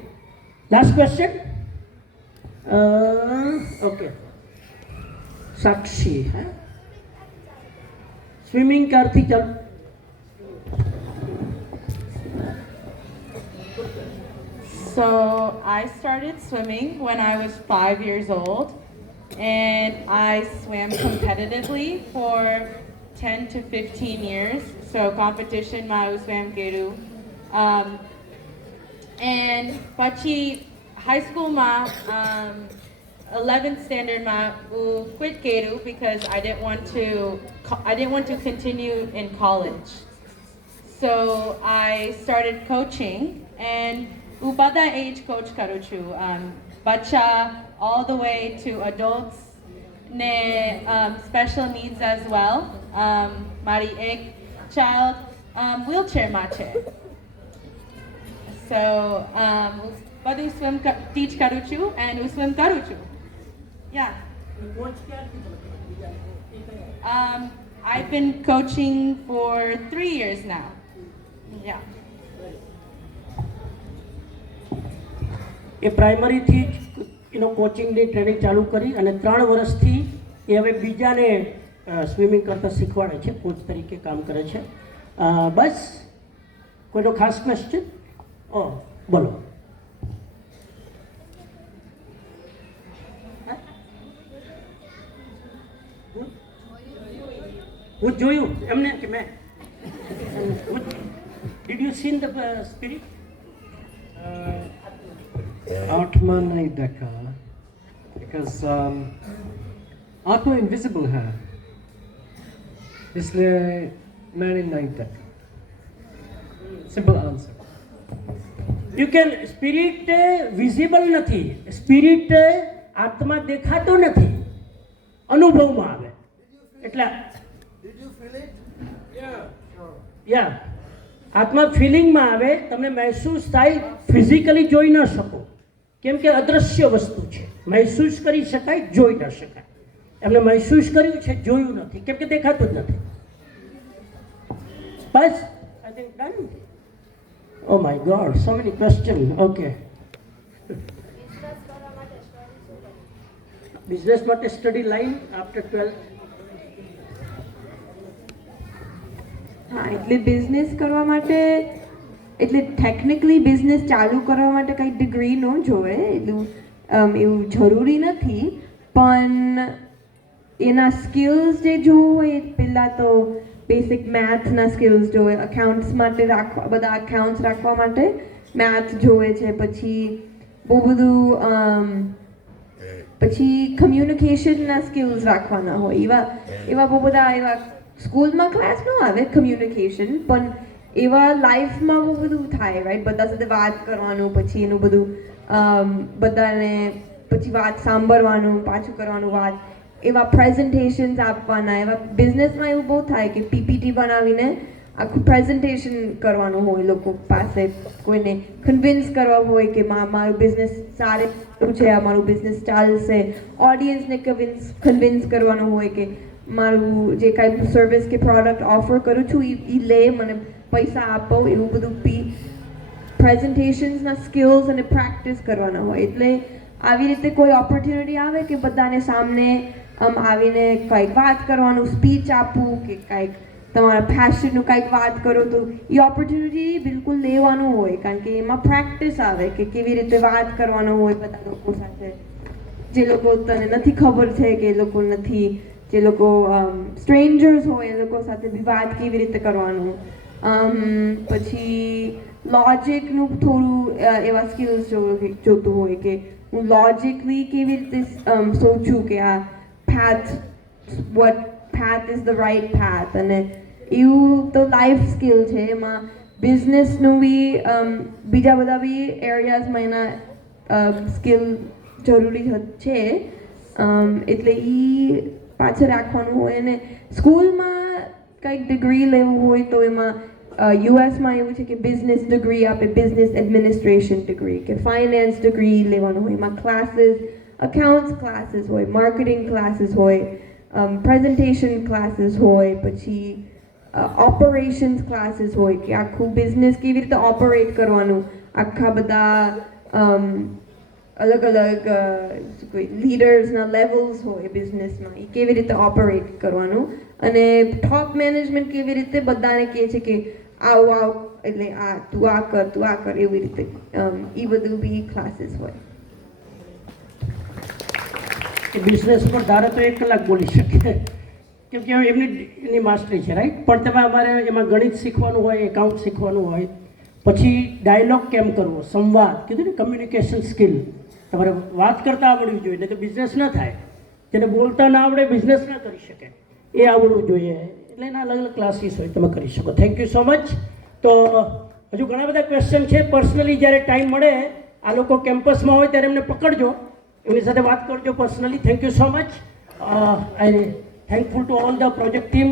Last question. Okay, Sakshi, હા, સ્વિમિંગ ક્યારથી ચાલુ? So I started swimming when I was 5 years old, and I swam competitively for 10 to 15 years. So competition ma I swam keru. And pachi high school ma 11th standard ma quit keru because I didn't want to continue in college. So I started coaching, and Ubada age coach karuchu, bacha all the way to adults, ne special needs as well. Mari ek child wheelchair mache. So badu swim teach karuchu and swim karuchu. Yeah. I've been coaching for 3 years now. Yeah. એ પ્રાઇમરીથી એનો કોચિંગની training ચાલુ કરી અને 3 વર્ષથી એ હવે બીજાને swimming કરતાં શીખવાડે છે, કોચ તરીકે કામ કરે છે. બસ કોઈનો ખાસ ક્વેશ્ચન? બોલો. હું જોયું એમને કે મેં did you seen the spirit? आत्मा नहीं देखा because आत्मा इनविजिबल है, इसलिए मैंने नहीं देखा. Simple answer. You can spirit visible નથી, સ્પિરિટ આત્મા દેખાતો નથી, અનુભવમાં આવે. એટલે યા આત્મા ફિલિંગમાં આવે, તમને મહેસૂસ થાય, ફિઝિકલી જોઈ ન શકો, કેમ કે અદૃશ્ય વસ્તુ છે. મહેસૂસ કરી શકાય, જોઈ ન શકાય. એમને મહેસૂસ કર્યું છે, જોયું નથી, કેમ કે દેખાતું જ નથી. બસ I think done. Oh my god, so many question. Okay, business માટે સ્ટડી લાઈન આફ્ટર 12. હા, એટલે બિઝનેસ કરવા માટે, એટલે ટેકનિકલી બિઝનેસ ચાલુ કરવા માટે કંઈ ડિગ્રી ન જોવે, એટલું એવું જરૂરી નથી. પણ એના સ્કિલ્સ જે જોવું હોય, પહેલાં તો બેસિક મેથ્સના સ્કિલ્સ જોવે. અકાઉન્ટ્સ માટે બધા અકાઉન્ટ્સ રાખવા માટે મેથ્સ જોવે છે. પછી બહુ બધું પછી કમ્યુનિકેશનના સ્કિલ્સ રાખવાના હોય. એવા બહુ બધા એવા સ્કૂલમાં ક્લાસ ન આવે કમ્યુનિકેશન, પણ એવા લાઈફમાં બહુ બધું થાય, રાઈટ? બધા સાથે વાત કરવાનું, પછી એનું બધું બધાને પછી વાત સાંભળવાનું, પાછું કરવાનું વાત, એવા પ્રેઝન્ટેશન્સ આપવાના. એવા બિઝનેસમાં એવું બહુ થાય કે પીપીટી બનાવીને આખું પ્રેઝન્ટેશન કરવાનું હોય લોકો પાસે. કોઈને કન્વિન્સ કરવા હોય કે મારું બિઝનેસ સારું છે, આ મારું બિઝનેસ ચાલશે. ઓડિયન્સને કન્વિન્સ કરવાનું હોય કે મારું જે કાંઈ સર્વિસ કે પ્રોડક્ટ ઓફર કરું છું એ લે, મને પૈસા આપો. એવું બધું પ્રેઝન્ટેશન્સના સ્કિલ્સ અને પ્રેક્ટિસ કરવાના હોય. એટલે આવી રીતે કોઈ ઓપોર્ચ્યુનિટી આવે કે બધાને સામને આવીને કંઈક વાત કરવાનું, સ્પીચ આપવું કે કંઈક તમારા ફેશનનું કંઈક વાત કરો, તો એ ઓપોર્ચ્યુનિટી બિલકુલ લેવાનું હોય, કારણ કે એમાં પ્રેક્ટિસ આવે કે કેવી રીતે વાત કરવાનો હોય બધા લોકો સાથે. જે લોકો તને નથી ખબર છે કે એ લોકો નથી, જે લોકો સ્ટ્રેન્જર્સ હોય એ લોકો સાથે બી વાત કેવી રીતે કરવાનું. પછી લોજિકનું થોડું એવા સ્કિલ્સ જોતું હોય કે હું લોજિકલી કેવી રીતે સોચું કે આ what path is the right path. અને એવું તો લાઈફ સ્કિલ છે. એમાં બિઝનેસનું બી બીજા બધા બી એરિયાઝમાં એના સ્કિલ જરૂરી છે. એટલે એ પાછળ રાખવાનું હોય. અને સ્કૂલમાં કંઈક ડિગ્રી લેવું હોય તો એમાં યુએસમાં એવું છે કે બિઝનેસ ડિગ્રી આપે, બિઝનેસ એડમિનિસ્ટ્રેશન ડિગ્રી કે ફાઇનાન્સ ડિગ્રી લેવાનું હોય. એમાં ક્લાસીસ, અકાઉન્ટ્સ ક્લાસીસ હોય, માર્કેટિંગ ક્લાસીસ હોય, પ્રેઝન્ટેશન ક્લાસીસ હોય, પછી ઓપરેશન્સ ક્લાસીસ હોય કે આખું બિઝનેસ કેવી રીતે ઓપરેટ કરવાનું. આખા બધા અલગ અલગ લીડર્સના લેવલ્સ હોય બિઝનેસમાં, એ કેવી રીતે ઓપરેટ કરવાનું. અને ટોપ મેનેજમેન્ટ કેવી રીતે બધાને કહે છે કે આવું એટલે આ તું આ કર, એવી રીતે એ બધું બી ક્લાસીસ હોય. બિઝનેસ પર ધારો તો 1 કલાક બોલી શકે, કેમ કે એની માસ્ટરી છે, રાઈટ? પણ તમે અમારે એમાં ગણિત શીખવાનું હોય, એકાઉન્ટ શીખવાનું હોય, પછી ડાયલોગ કેમ કરવો, સંવાદ કીધું ને, કમ્યુનિકેશન સ્કિલ તમારે વાત કરતાં આવડવી જોઈએ, નહીં તો બિઝનેસ ન થાય. જેને બોલતા ના આવડે બિઝનેસ ના કરી શકે, એ આવડવું જોઈએ. એટલે એના અલગ અલગ ક્લાસીસ હોય, તમે કરી શકો. Thank you so much. તો હજુ ઘણા બધા ક્વેશ્ચન છે. પર્સનલી જ્યારે ટાઈમ મળે, આ લોકો કેમ્પસમાં હોય ત્યારે એમને પકડજો, એમની સાથે વાત કરજો personally. Thank you so much. I thankful to all the project team.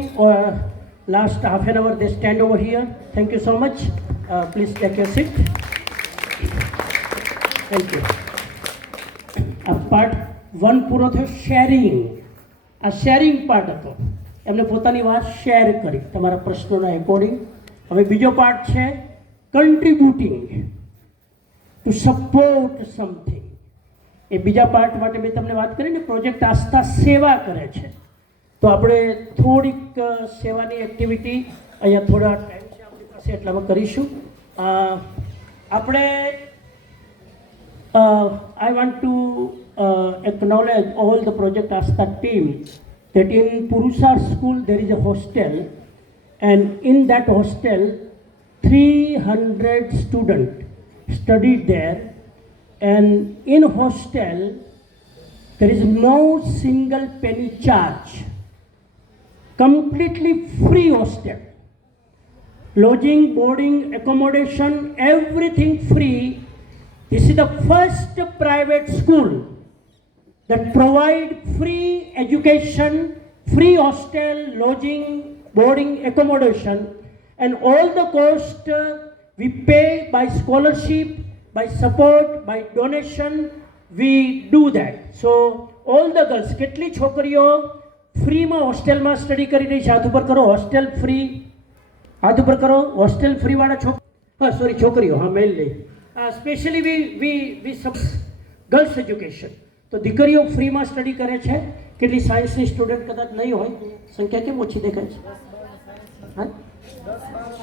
Last half an hour they stand over here. Thank you so much. Please take your seat. Thank you. Part 1 પૂરો થયો. Sharing, આ sharing part હતો. એમને પોતાની વાત share કરી તમારા પ્રશ્નોના એકોર્ડિંગ. હવે બીજો પાર્ટ છે કન્ટ્રીબ્યુટિંગ ટુ સપોર્ટ સમથિંગ. એ બીજા પાર્ટ માટે મેં તમને વાત કરી ને, પ્રોજેક્ટ આસ્થા સેવા કરે છે. તો આપણે થોડીક સેવાની એક્ટિવિટી અહીંયા થોડા ટાઈમ છે આપણી પાસે એટલામાં કરીશું. આપણે I want to acknowledge all the Project Asta team that in Purusar school there is a hostel, and in that hostel 300 students studied there, and in hostel there is no single penny charge, completely free hostel. lodging, boarding, accommodation, everything free. This is the first private school that provide free education, free hostel, lodging, boarding, accommodation, and all the cost we pay by scholarship, by support, by donation. We do that. So all the girls, કેટલી છોકરીઓ ફ્રીમાં હોસ્ટેલમાં study કરી રહી છે? હાથ ઉપર કરો. હોસ્ટેલ ફ્રી, હાથ ઉપર કરો. હોસ્ટેલ ફ્રી વાળા છોકરીઓ, હા મેલ નહીં. સ્પેશિયલી વી ગર્લ્સ એજ્યુકેશન. તો દીકરીઓ ફ્રીમાં સ્ટડી કરે છે. કેટલી સાયન્સની સ્ટુડન્ટ કદાચ નહીં હોય, સંખ્યા કેમ ઓછી દેખાય છે?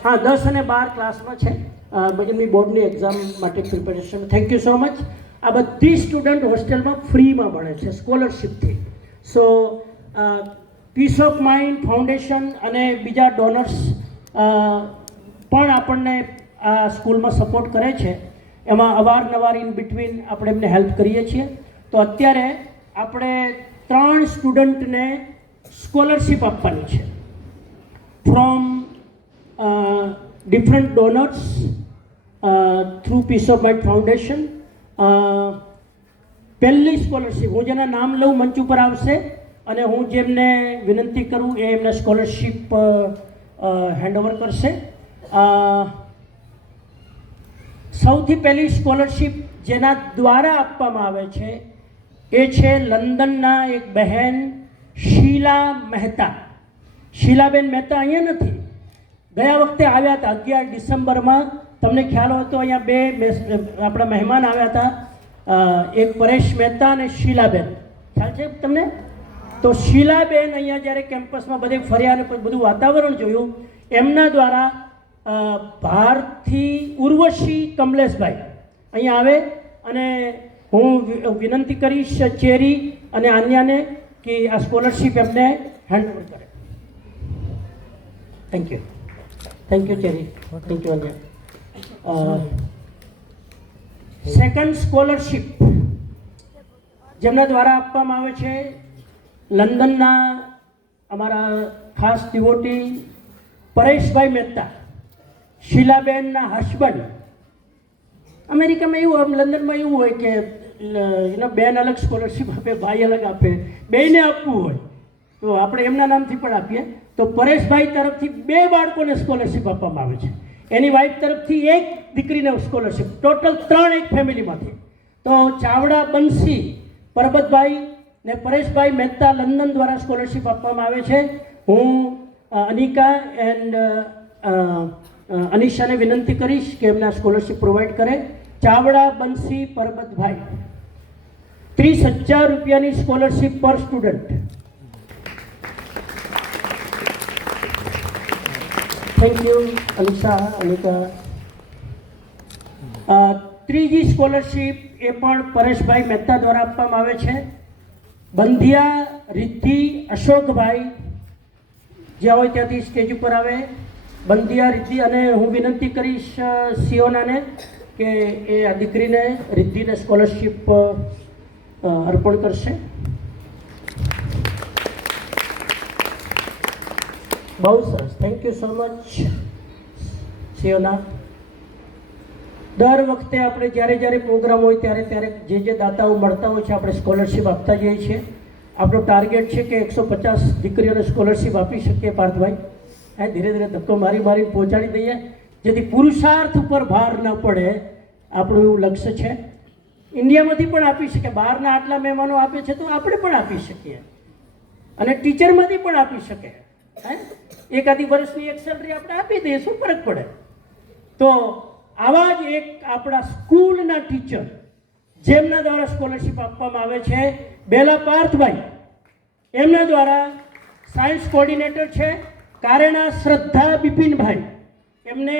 હા 10 અને 12 ક્લાસમાં છે. એમની બોર્ડની એક્ઝામ માટે preparation. Thank you so much. આ બધી સ્ટુડન્ટ હોસ્ટેલમાં ફ્રીમાં ભણે છે સ્કોલરશિપથી. સો પીસ ઓફ માઇન્ડ ફાઉન્ડેશન અને બીજા ડોનર્સ પણ આપણને આ સ્કૂલમાં સપોર્ટ કરે છે. એમાં અવારનવાર ઇન બિટવીન આપણે એમને હેલ્પ કરીએ છીએ. તો અત્યારે આપણે 3 સ્ટુડન્ટને સ્કોલરશિપ આપવાની છે from different donors through peace of mind foundation. પહેલી સ્કોલરશિપ હું જેના નામ લઉં મંચ ઉપર આવશે અને હું જેમને વિનંતી કરું એ એમને સ્કોલરશિપ હેન્ડઓવર કરશે. સૌથી પહેલી સ્કોલરશિપ જેના દ્વારા આપવામાં આવે છે એ છે લંડનના એક બહેન શીલા મહેતા. શીલાબેન મહેતા અહીંયા નથી, ગયા વખતે આવ્યા હતા 11 ડિસેમ્બરમાં. તમને ખ્યાલ હોય તો અહીંયા 2 આપણા મહેમાન આવ્યા હતા, એક પરેશ મહેતા અને શીલાબેન. ખ્યાલ છે તમને? તો શીલાબેન અહીંયા જ્યારે કેમ્પસમાં બધે ફર્યા અને બધું વાતાવરણ જોયું, એમના દ્વારા ભારતથી ઉર્વશી કમલેશભાઈ અહીંયા આવે અને હું વિનંતી કરીશ ચેરી અને આન્યાને કે આ સ્કોલરશિપ એમને હેન્ડઓવર કરે. Thank you cherry. Thank you Anya. Second scholarship જેમના દ્વારા આપવામાં આવે છે લંડનના અમારા ખાસ ડિવોટી પરેશભાઈ મહેતા, શીલાબેનના હસબન્ડ. અમેરિકામાં એવું હોય, લંડનમાં એવું હોય કે બેન અલગ સ્કોલરશિપ આપે, ભાઈ અલગ આપે, બેયને આપવું હોય તો આપણે એમના નામથી પણ આપીએ. તો પરેશભાઈ તરફથી 2 બાળકોને સ્કોલરશિપ આપવામાં આવે છે. એની વાઈફ તરફથી 1 દીકરીને સ્કોલરશિપ, ટોટલ 3 એક ફેમિલીમાંથી. તો ચાવડા બંસી પરબતભાઈ ને પરેશભાઈ મહેતા લંડન દ્વારા સ્કોલરશિપ આપવામાં આવે છે. હું અનિકા એન્ડ અનિશાને વિનંતી કરીશ કે એમને સ્કોલરશિપ પ્રોવાઈડ કરે. ચાવડા બંસી પરબતભાઈ 30,000 રૂપિયાની સ્કોલરશિપ પર student. Thank you Anisha, Anika. ત્રીજી સ્કોલરશિપ એ પણ પરેશભાઈ મહેતા દ્વારા આપવામાં આવે છે. બંધિયા રિદ્ધિ અશોકભાઈ જ્યાં હોય ત્યાંથી સ્ટેજ ઉપર આવે. બંધિયા રિદ્ધિ, અને હું વિનંતી કરીશ સિયોનાને કે એ આ દીકરીને રિદ્ધિને સ્કોલરશિપ અર્પણ કરશે. બહુ સરસ. Thank you so much Siyona. દર વખતે આપણે જ્યારે પ્રોગ્રામ હોય ત્યારે જે દાતાઓ મળતા હોય છે આપણે સ્કોલરશિપ આપતા જઈએ છીએ. આપણો ટાર્ગેટ છે કે 150 દીકરીઓને સ્કોલરશિપ આપી શકીએ પાર્થભાઈ. ધીરે ધીરે ધક્કો મારી પહોંચાડી દઈએ જેથી પુરુષાર્થ ઉપર ભાર ન પડે. આપણું એવું લક્ષ્ય છે. ઇન્ડિયામાંથી પણ આપી શકીએ, બહારના આટલા મહેમાનો આપે છે તો આપણે પણ આપી શકીએ, અને ટીચરમાંથી પણ આપી શકે. એકાદી વર્ષની એક સેલરી આપણે આપી દઈએ, શું ફરક પડે? તો આવા જ એક આપણા સ્કૂલના ટીચર જેમના દ્વારા સ્કોલરશિપ આપવામાં આવે છે બેલા પાર્થભાઈ, એમના દ્વારા સાયન્સ કોર્ડિનેટર છે કારેણા શ્રદ્ધા બિપિનભાઈ, એમને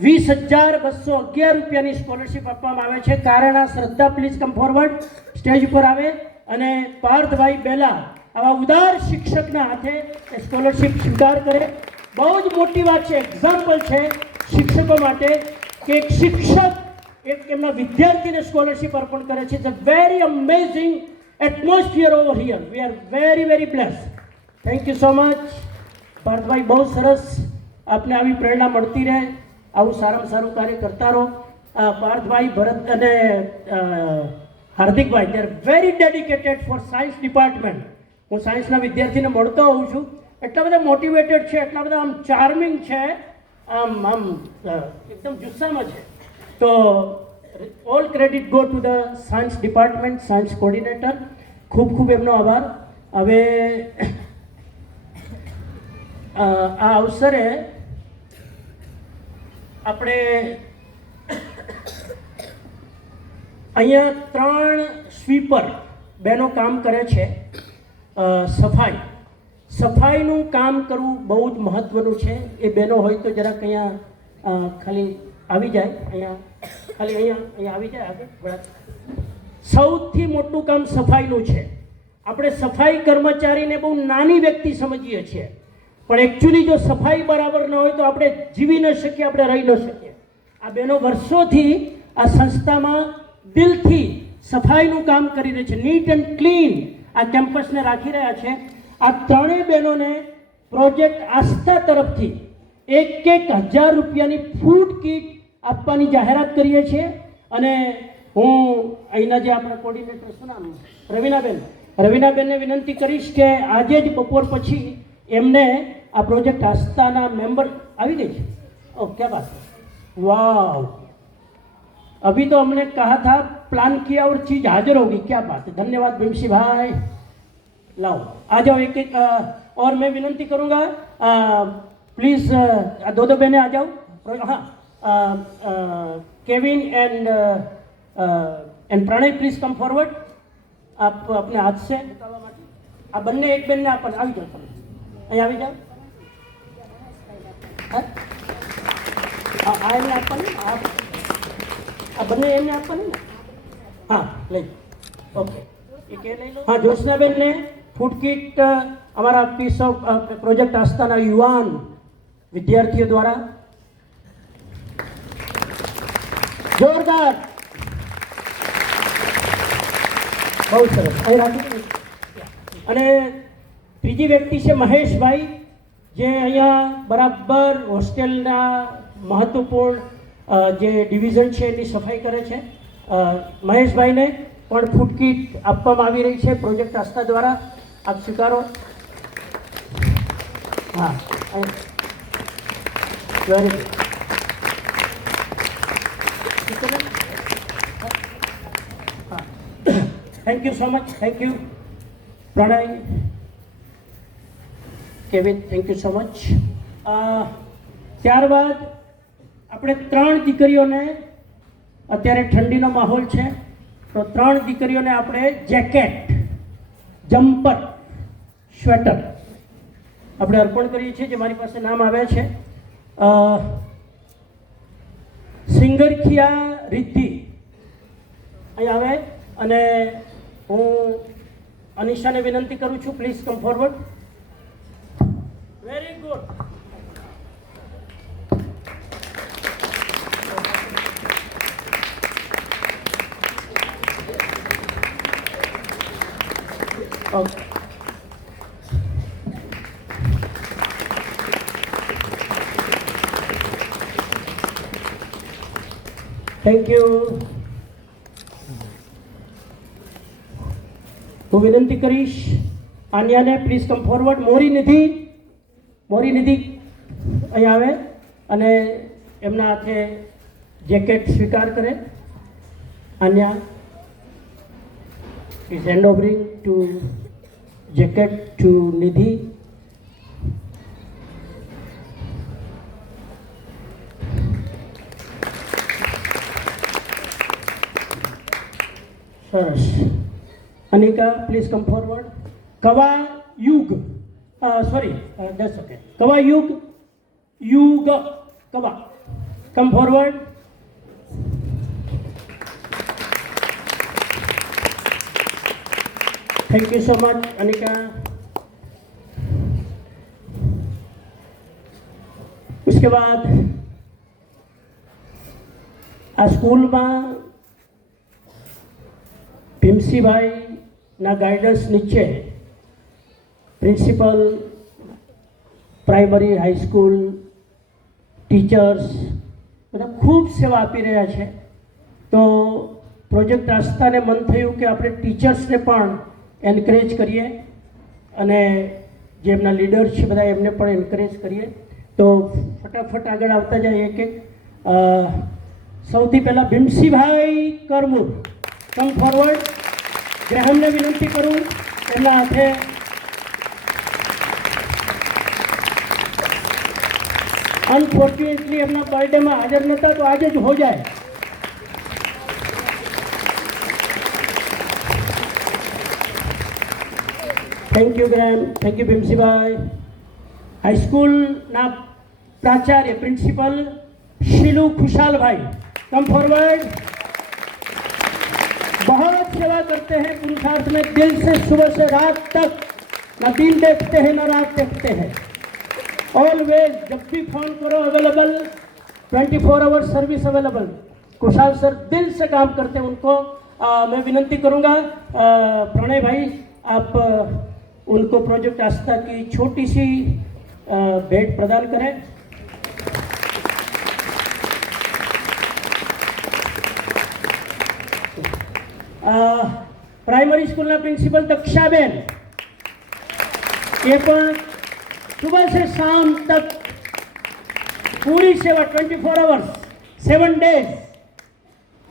20,211 રૂપિયાની સ્કોલરશિપ આપવામાં આવે છે. કારેણા શ્રદ્ધા પ્લીઝ કમ ફોરવર્ડ, સ્ટેજ ઉપર આવે. અને પાર્થભાઈ બેલા આવા ઉદાર શિક્ષકના હાથે એ સ્કોલરશિપ સ્વીકાર કરે. બહુ જ મોટી વાત છે, એક્ઝામ્પલ છે શિક્ષકો માટે કે એક શિક્ષક એક એમના વિદ્યાર્થીને સ્કોલરશિપ અર્પણ કરે છે. It's a very amazing atmosphere over here. We are very blessed. Thank you so much પાર્થભાઈ, બહુ સરસ. આપને આવી પ્રેરણા મળતી રહે, આવું સારામાં સારું કાર્ય કરતા રહો. પાર્થભાઈ, ભરત અને હાર્દિકભાઈ, they are very dedicated for science department. હું સાયન્સના વિદ્યાર્થીને મળતો હોઉં છું, એટલા બધા મોટિવેટેડ છે, એટલા બધા આમ ચાર્મિંગ છે, આમ એકદમ જુસ્સામાં છે. તો all credit go to the science department, science coordinator. ખૂબ ખૂબ એમનો આભાર. હવે આ અવસરે આપણે અહીંયા 3 સ્વીપર બહેનો કામ કરે છે. સફાઈનું કામ કરવું બહુ જ મહત્ત્વનું છે. એ બહેનો હોય તો જરાક અહીંયા ખાલી આવી જાય, અહીંયા આવી જાય આગળ. સૌથી મોટું કામ સફાઈનું છે. આપણે સફાઈ કર્મચારીને બહુ નાની વ્યક્તિ સમજીએ છીએ, પણ એકચ્યુઅલી જો સફાઈ બરાબર ન હોય તો આપણે જીવી ન શકીએ, આપણે રહી ન શકીએ. આ બહેનો વર્ષોથી આ સંસ્થામાં દિલથી સફાઈનું કામ કરી રહી છે. નીટ એન્ડ ક્લીન આ કેમ્પસને રાખી રહ્યા છે. આ 3 બહેનોને પ્રોજેક્ટ આસ્થા તરફથી 1,000 રૂપિયાની ફૂડ કીટ આપવાની જાહેરાત કરીએ છીએ. અને હું અહીંના જે આપણા કોર્ડિનેટર શું નામ, રવીનાબેનને વિનંતી કરીશ કે આજે જ બપોર પછી એમને આ પ્રોજેક્ટ આસ્થાના મેમ્બર આવી ગઈ છે. ઓહ ક્યા બાત है, वाह, अभी तो हमने कहा था प्लान किया और चीज हाजिर होगी, क्या बात है, धन्यवाद भीमसी भाई. लाओ आ जाओ एक एक. और मैं विनंती करूंगा प्लीज 2 बहनें आ जाओ. हाँ, Kevin and Pranay please come forward. आप अपने हाथ से આ બંને એક બેનને આપણને આવી જાઓ, તમે અહીં આવી જાઓ. આ એમને આપવાની, આ બંને એમને આપવાની ને. હા લઈ ઓકે. હા, જ્યોત્સનાબેનને ફૂડ કીટ અમારા પીસ ઓફ પ્રોજેક્ટ આસ્થાના યુવાન વિદ્યાર્થીઓ દ્વારા જોરદાર, બહુ સરસ. અહીં રાખી. અને ત્રીજી વ્યક્તિ છે મહેશભાઈ, જે અહીંયા બરાબર હોસ્ટેલના મહત્વપૂર્ણ જે ડિવિઝન છે એની સફાઈ કરે છે. મહેશભાઈને પણ ફૂડ કીટ આપવામાં આવી રહી છે પ્રોજેક્ટ આસ્થા દ્વારા. આપ સ્વીકારો. હા, very good. Thank you so much. Thank you Pranay, Kevin, thank you so much. ત્યારબાદ આપણે 3 દીકરીઓને, અત્યારે ઠંડીનો માહોલ છે તો 3 દીકરીઓને આપણે જેકેટ, જમ્પર, સ્વેટર આપણે અર્પણ કરીએ છીએ. જે મારી પાસે નામ આવ્યા છે સિંગરખિયા રિદ્ધિ અહીં આવે. અને હું અનિશાને વિનંતી કરું છું, please come forward. Very good. Okay. Thank you. હું વિનંતી કરીશ આન્યાને, પ્લીઝ કમ ફોરવર્ડ. મોરી નિધિ અહીં આવે અને એમના હાથે જેકેટ સ્વીકાર કરે. Anya is handovering to jacket to Nidhi. સરસ. Anika, please come forward. Kava Yug, sorry, that's okay. Kava Yug, Kava, come forward. Thank you so much Anika. उसके बाद आ स्कूल में भीमसी भाई ना गाइडन्स नीचे principal primary high school teachers બધા ખૂબ સેવા આપી રહ્યા છે. તો પ્રોજેક્ટ આસ્થાને મન થયું કે આપણે ટીચર્સને પણ એન્કરેજ કરીએ અને જે એમના લીડર્સ છે બધા એમને પણ એન્કરેજ કરીએ. તો ફટાફટ આગળ આવતા જાય એક એક. સૌથી પહેલાં ભીમસીભાઈ કરમુર કમ ફોરવર્ડ. ગ્રાહમને વિનંતી કરું એમના હાથે અનફોર્ચ્યુનેટલી એમના બર્થડેમાં હાજર નહોતા તો આજે જ હો જાય. Thank you Graham, thank you ભીમસીભાઈ. हाईस्कूल प्राचार्य प्रिंसिपल शिलू खुशाल भाई कम फॉरवर्ड. बहुत सेवा करते हैं पुरुषार्थ में दिल से सुबह से रात तक, ना दिन देखते हैं ना रात देखते हैं. ऑलवेज जब भी फोन करो available, 24 hour service available. Kushal sir दिल से काम करते हैं. उनको मैं विनंती करूंगा प्रणय भाई आप उनको प्रोजेक्ट आस्था की छोटी सी भेंट प्रदान करें. प्राइमरी स्कूल प्रिंसिपल दक्षाबेन, ये पण सुबह से शाम तक पूरी सेवा 24 आवर्स 7 डेज.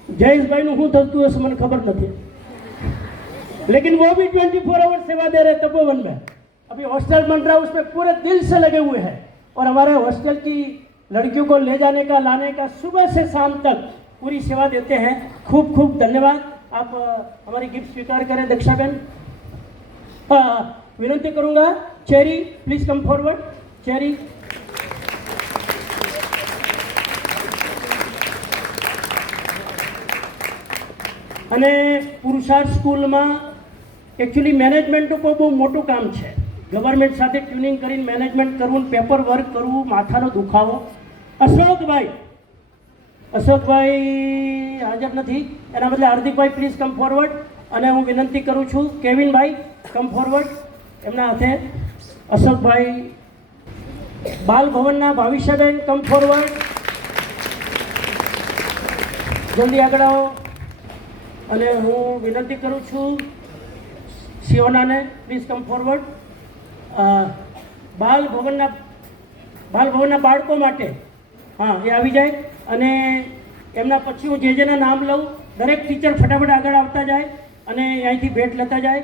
जयेश भाई નું શું થતું હશે મને ખબર નથી, लेकिन वो भी 24 आवर्स सेवा दे रहे तपोवन में. अभी हॉस्टल बन रहा है, उसमें पूरे दिल से लगे हुए हैं. और हमारे हॉस्टल की लड़कियों को ले जाने का, लाने का, सुबह से शाम तक पूरी सेवा देते हैं. खूब खूब धन्यवाद. आप हमारी गिफ्ट स्वीकार करें दक्षाबेन. विनंती करूंगा cherry please come forward. Cherry અને પુરુષાર્થ સ્કૂલમાં એકચ્યુઅલી મેનેજમેન્ટનું કોઈ બહુ મોટું કામ છે. ગવર્મેન્ટ સાથે ટ્યુનિંગ કરીને મેનેજમેન્ટ કરવું, પેપર વર્ક કરવું, માથાનો દુખાવો. અશોકભાઈ હાજર નથી, એના બદલે હાર્દિકભાઈ પ્લીઝ કમ ફોરવર્ડ. અને હું વિનંતી કરું છું કેવિનભાઈ કમ ફોરવર્ડ. એમના હાથે અશોકભાઈ. બાલભવનના ભાવિશાબેન કમ ફોરવર્ડ. જલ્દી આગળ આવો. અને હું વિનંતી કરું છું શિવનાને પ્લીઝ કમ ફોરવર્ડ. બાલભવનના બાળકો માટે હા એ આવી જાય. અને એમના પછી હું જેના નામ લઉં દરેક ટીચર ફટાફટ આગળ આવતા જાય અને અહીંથી ભેટ લેતા જાય.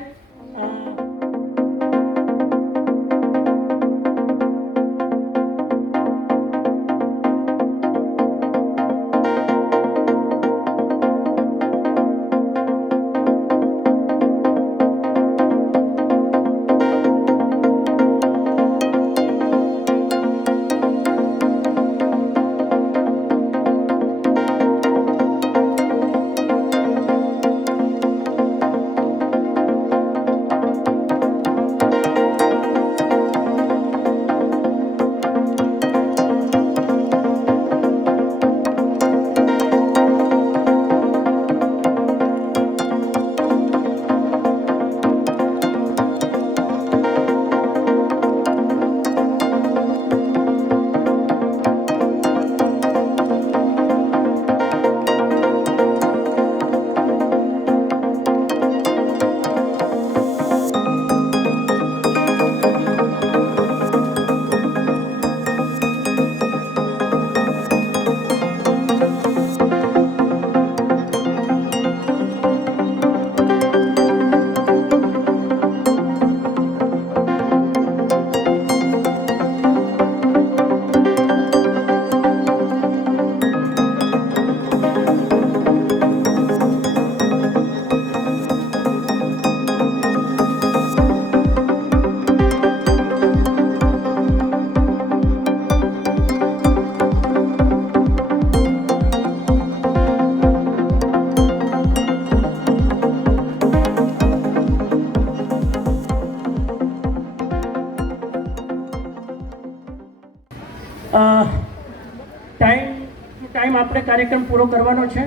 ટાઈમ આપણે કાર્યક્રમ પૂરો કરવાનો છે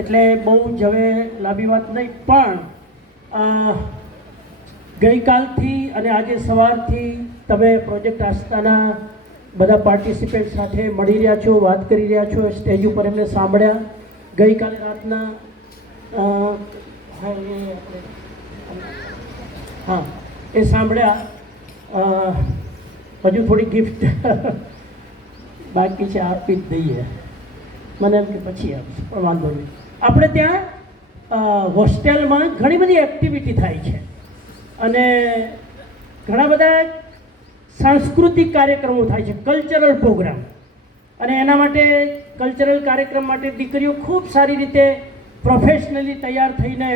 એટલે બહુ જ હવે લાંબી વાત નહીં. પણ ગઈકાલથી અને આજે સવારથી તમે પ્રોજેક્ટ આસ્થાના બધા પાર્ટિસિપન્ટ સાથે મળી રહ્યા છો, વાત કરી રહ્યા છો, સ્ટેજ ઉપર એમને સાંભળ્યા. ગઈકાલે રાતના એ સાંભળ્યા. હજુ થોડી ગિફ્ટ બાકી છે, આપી જ દઈએ. મને એમ કે પછી આપીશ, પણ વાંધો નહીં. આપણે ત્યાં હોસ્ટેલમાં ઘણી બધી એક્ટિવિટી થાય છે અને ઘણા બધા સાંસ્કૃતિક કાર્યક્રમો થાય છે, કલ્ચરલ પ્રોગ્રામ. અને એના માટે કલ્ચરલ કાર્યક્રમ માટે દીકરીઓ ખૂબ સારી રીતે પ્રોફેશનલી તૈયાર થઈને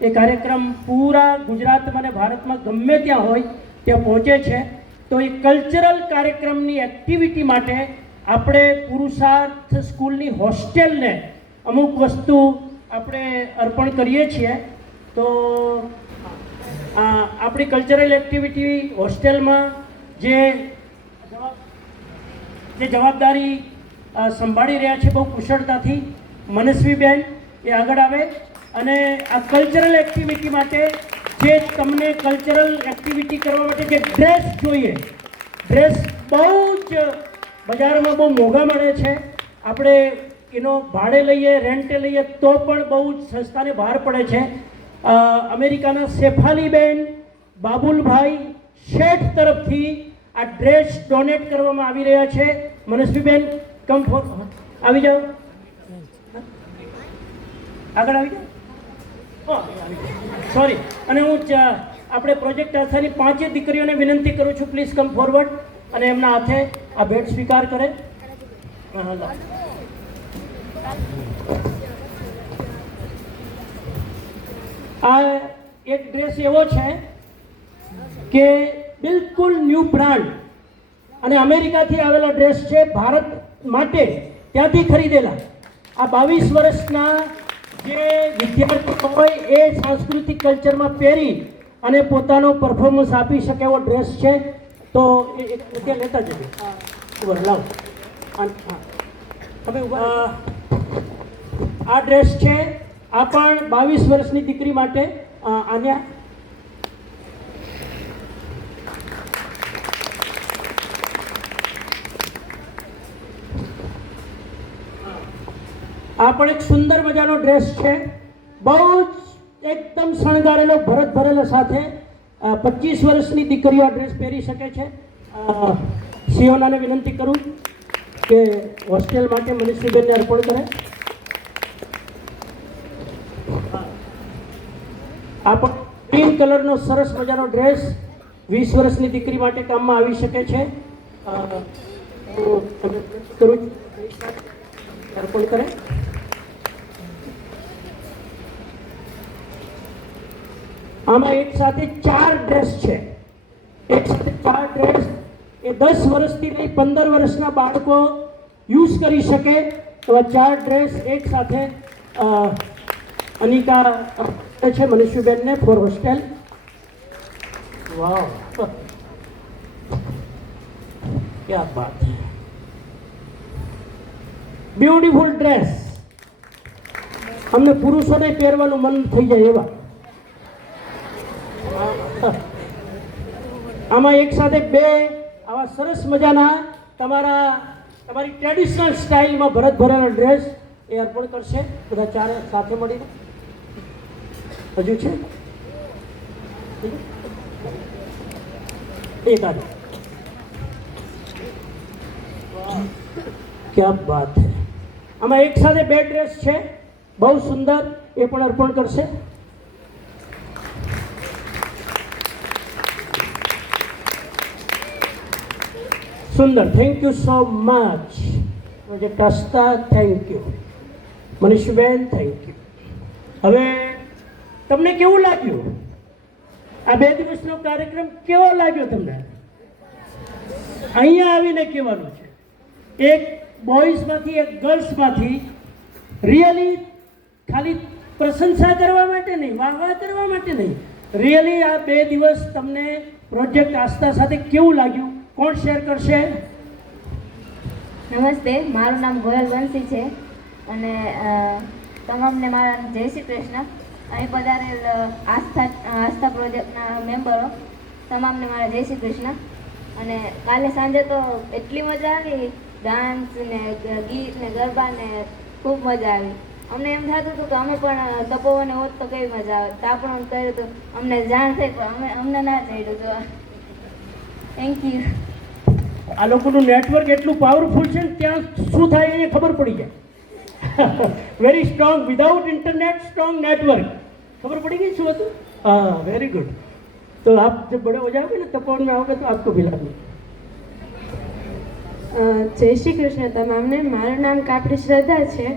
એ કાર્યક્રમ પૂરા ગુજરાતમાં અને ભારતમાં ગમે ત્યાં હોય ત્યાં પહોંચે છે. તો એ કલ્ચરલ કાર્યક્રમની એક્ટિવિટી માટે આપણે પુરુષાર્થ સ્કૂલની હોસ્ટેલને અમુક વસ્તુ આપણે અર્પણ કરીએ છીએ. તો આપણી કલ્ચરલ એક્ટિવિટી હોસ્ટેલમાં જે જવાબદારી સંભાળી રહ્યા છે બહુ કુશળતાથી, મનસ્વીબેન એ આગળ આવે અને આ કલ્ચરલ એક્ટિવિટી માટે જે તમને કલ્ચરલ એક્ટિવિટી કરવા માટે જે ડ્રેસ જોઈએ, ડ્રેસ બહુ જ બજારમાં બહુ મોંઘા મળે છે. આપણે એનો ભાડે લઈએ, રેન્ટે લઈએ તો પણ બહુ જ સસ્તાને બહાર પડે છે. અમેરિકાના શેફાલીબેન બાબુલભાઈ શેઠ તરફથી આ ડ્રેસ ડોનેટ કરવામાં આવી રહ્યા છે. મનસ્વીબેન આવી જાઓ, આગળ આવી જાઓ. સોરી. અને હું આપણે પ્રોજેક્ટ આસ્થાની 5 દીકરીઓને વિનંતી કરું છું, પ્લીઝ કમ ફોરવર્ડ અને એમના હાથે આ ભેટ સ્વીકાર કરે. આ એક ડ્રેસ એવો છે કે બિલકુલ ન્યૂ બ્રાન્ડ અને અમેરિકાથી આવેલો ડ્રેસ છે, ભારત માટે ત્યાંથી ખરીદેલા. આ 22 વર્ષના જે વિદ્યાર્થીઓ હોય એ સાંસ્કૃતિક કલ્ચરમાં પહેરી અને પોતાનો પરફોર્મન્સ આપી શકે એવો ડ્રેસ છે. તો એ ત્યાં લેતા જજો. લાવો તમે આ ડ્રેસ છે, આ પણ 22 વર્ષની દીકરી માટે. આન્યા આ પણ એક સુંદર મજાનો ડ્રેસ છે, બહુ જ એકદમ શણગારેલો, ભરત ભરેલો સાથે. 25 વર્ષની દીકરીઓ આ ડ્રેસ પહેરી શકે છે. સિયોનાને વિનંતી કરું કે હોસ્ટેલ માટે મનીષબેનને અર્પણ કરે. આ પણ ગ્રીન કલરનો સરસ મજાનો ડ્રેસ 20 વર્ષની દીકરી માટે કામમાં આવી શકે છે. કરું અર્પણ કરે. આમાં એક સાથે 4 ડ્રેસ છે, એક સાથે 4 ડ્રેસ. એ 10 વર્ષથી લઈ 15 વર્ષના બાળકો યુઝ કરી શકે તો આ 4 ડ્રેસ એક સાથે અનિકા છે મનીષુબેનને ફોર હોસ્ટેલ. વાવ, ક્યા બાત છે, બ્યુટીફુલ ડ્રેસ. અમને પુરુષોને પહેરવાનું મન થઈ જાય એવા. આમાં એક સાથે 2 આવા સરસ મજાના તમારી ટ્રેડિશનલ સ્ટાઇલમાં ભરત ભરેલા ડ્રેસ એ અર્પણ કરશે બધા 4 સાથે મળીને. હજુ છે એક આદે. ક્યા બાત છે. આમાં એક સાથે 2 ડ્રેસ છે, બહુ સુંદર, એ પણ અર્પણ કરશે. સુંદર. Thank you so much project Aastha. Thank you મનીષબેન, થેન્ક યુ. હવે તમને કેવું લાગ્યું આ 2 દિવસનો કાર્યક્રમ? કેવો લાગ્યો તમને? અહીંયા આવીને કહેવાનું છે, એક બોયઝમાંથી એક ગર્લ્સમાંથી. રિયલી ખાલી પ્રશંસા કરવા માટે નહીં, વાહ કરવા માટે નહીં, રિયલી આ 2 દિવસ તમને પ્રોજેક્ટ આસ્થા સાથે કેવું લાગ્યું? કોણ શેર કરશે? નમસ્તે, મારું નામ ગોયલ વંશી છે અને તમામને મારા જય શ્રી કૃષ્ણ. અહીં પધારેલ આસ્થા પ્રોજેક્ટના મેમ્બરો તમામને મારા જય શ્રી કૃષ્ણ. અને કાલે સાંજે તો એટલી મજા આવી, ડાન્સ ને ગીત ને ગરબા ને ખૂબ મજા આવી. અમને એમ થતું હતું કે અમે પણ તપોવને હોત તો કેવી મજા આવે. તાપણું કર્યું તો અમને જાણ થઈ, પણ અમને ના ચડ્યું. તો થેન્ક યુ. આ લોકોનું નેટવર્ક એટલું પાવરફુલ છે ને ત્યાં શું થાય એને ખબર પડી જાય. Very strong, without internet strong network. खबर पड़ेगी શું હતું? हाँ, वेरी गुड. तो आप जब बड़े हो जाओगे ना तपोवन में आओगे तो आपको भी लाभ જય શ્રી કૃષ્ણ તમામને. મારું નામ કાપડી શ્રદ્ધા છે.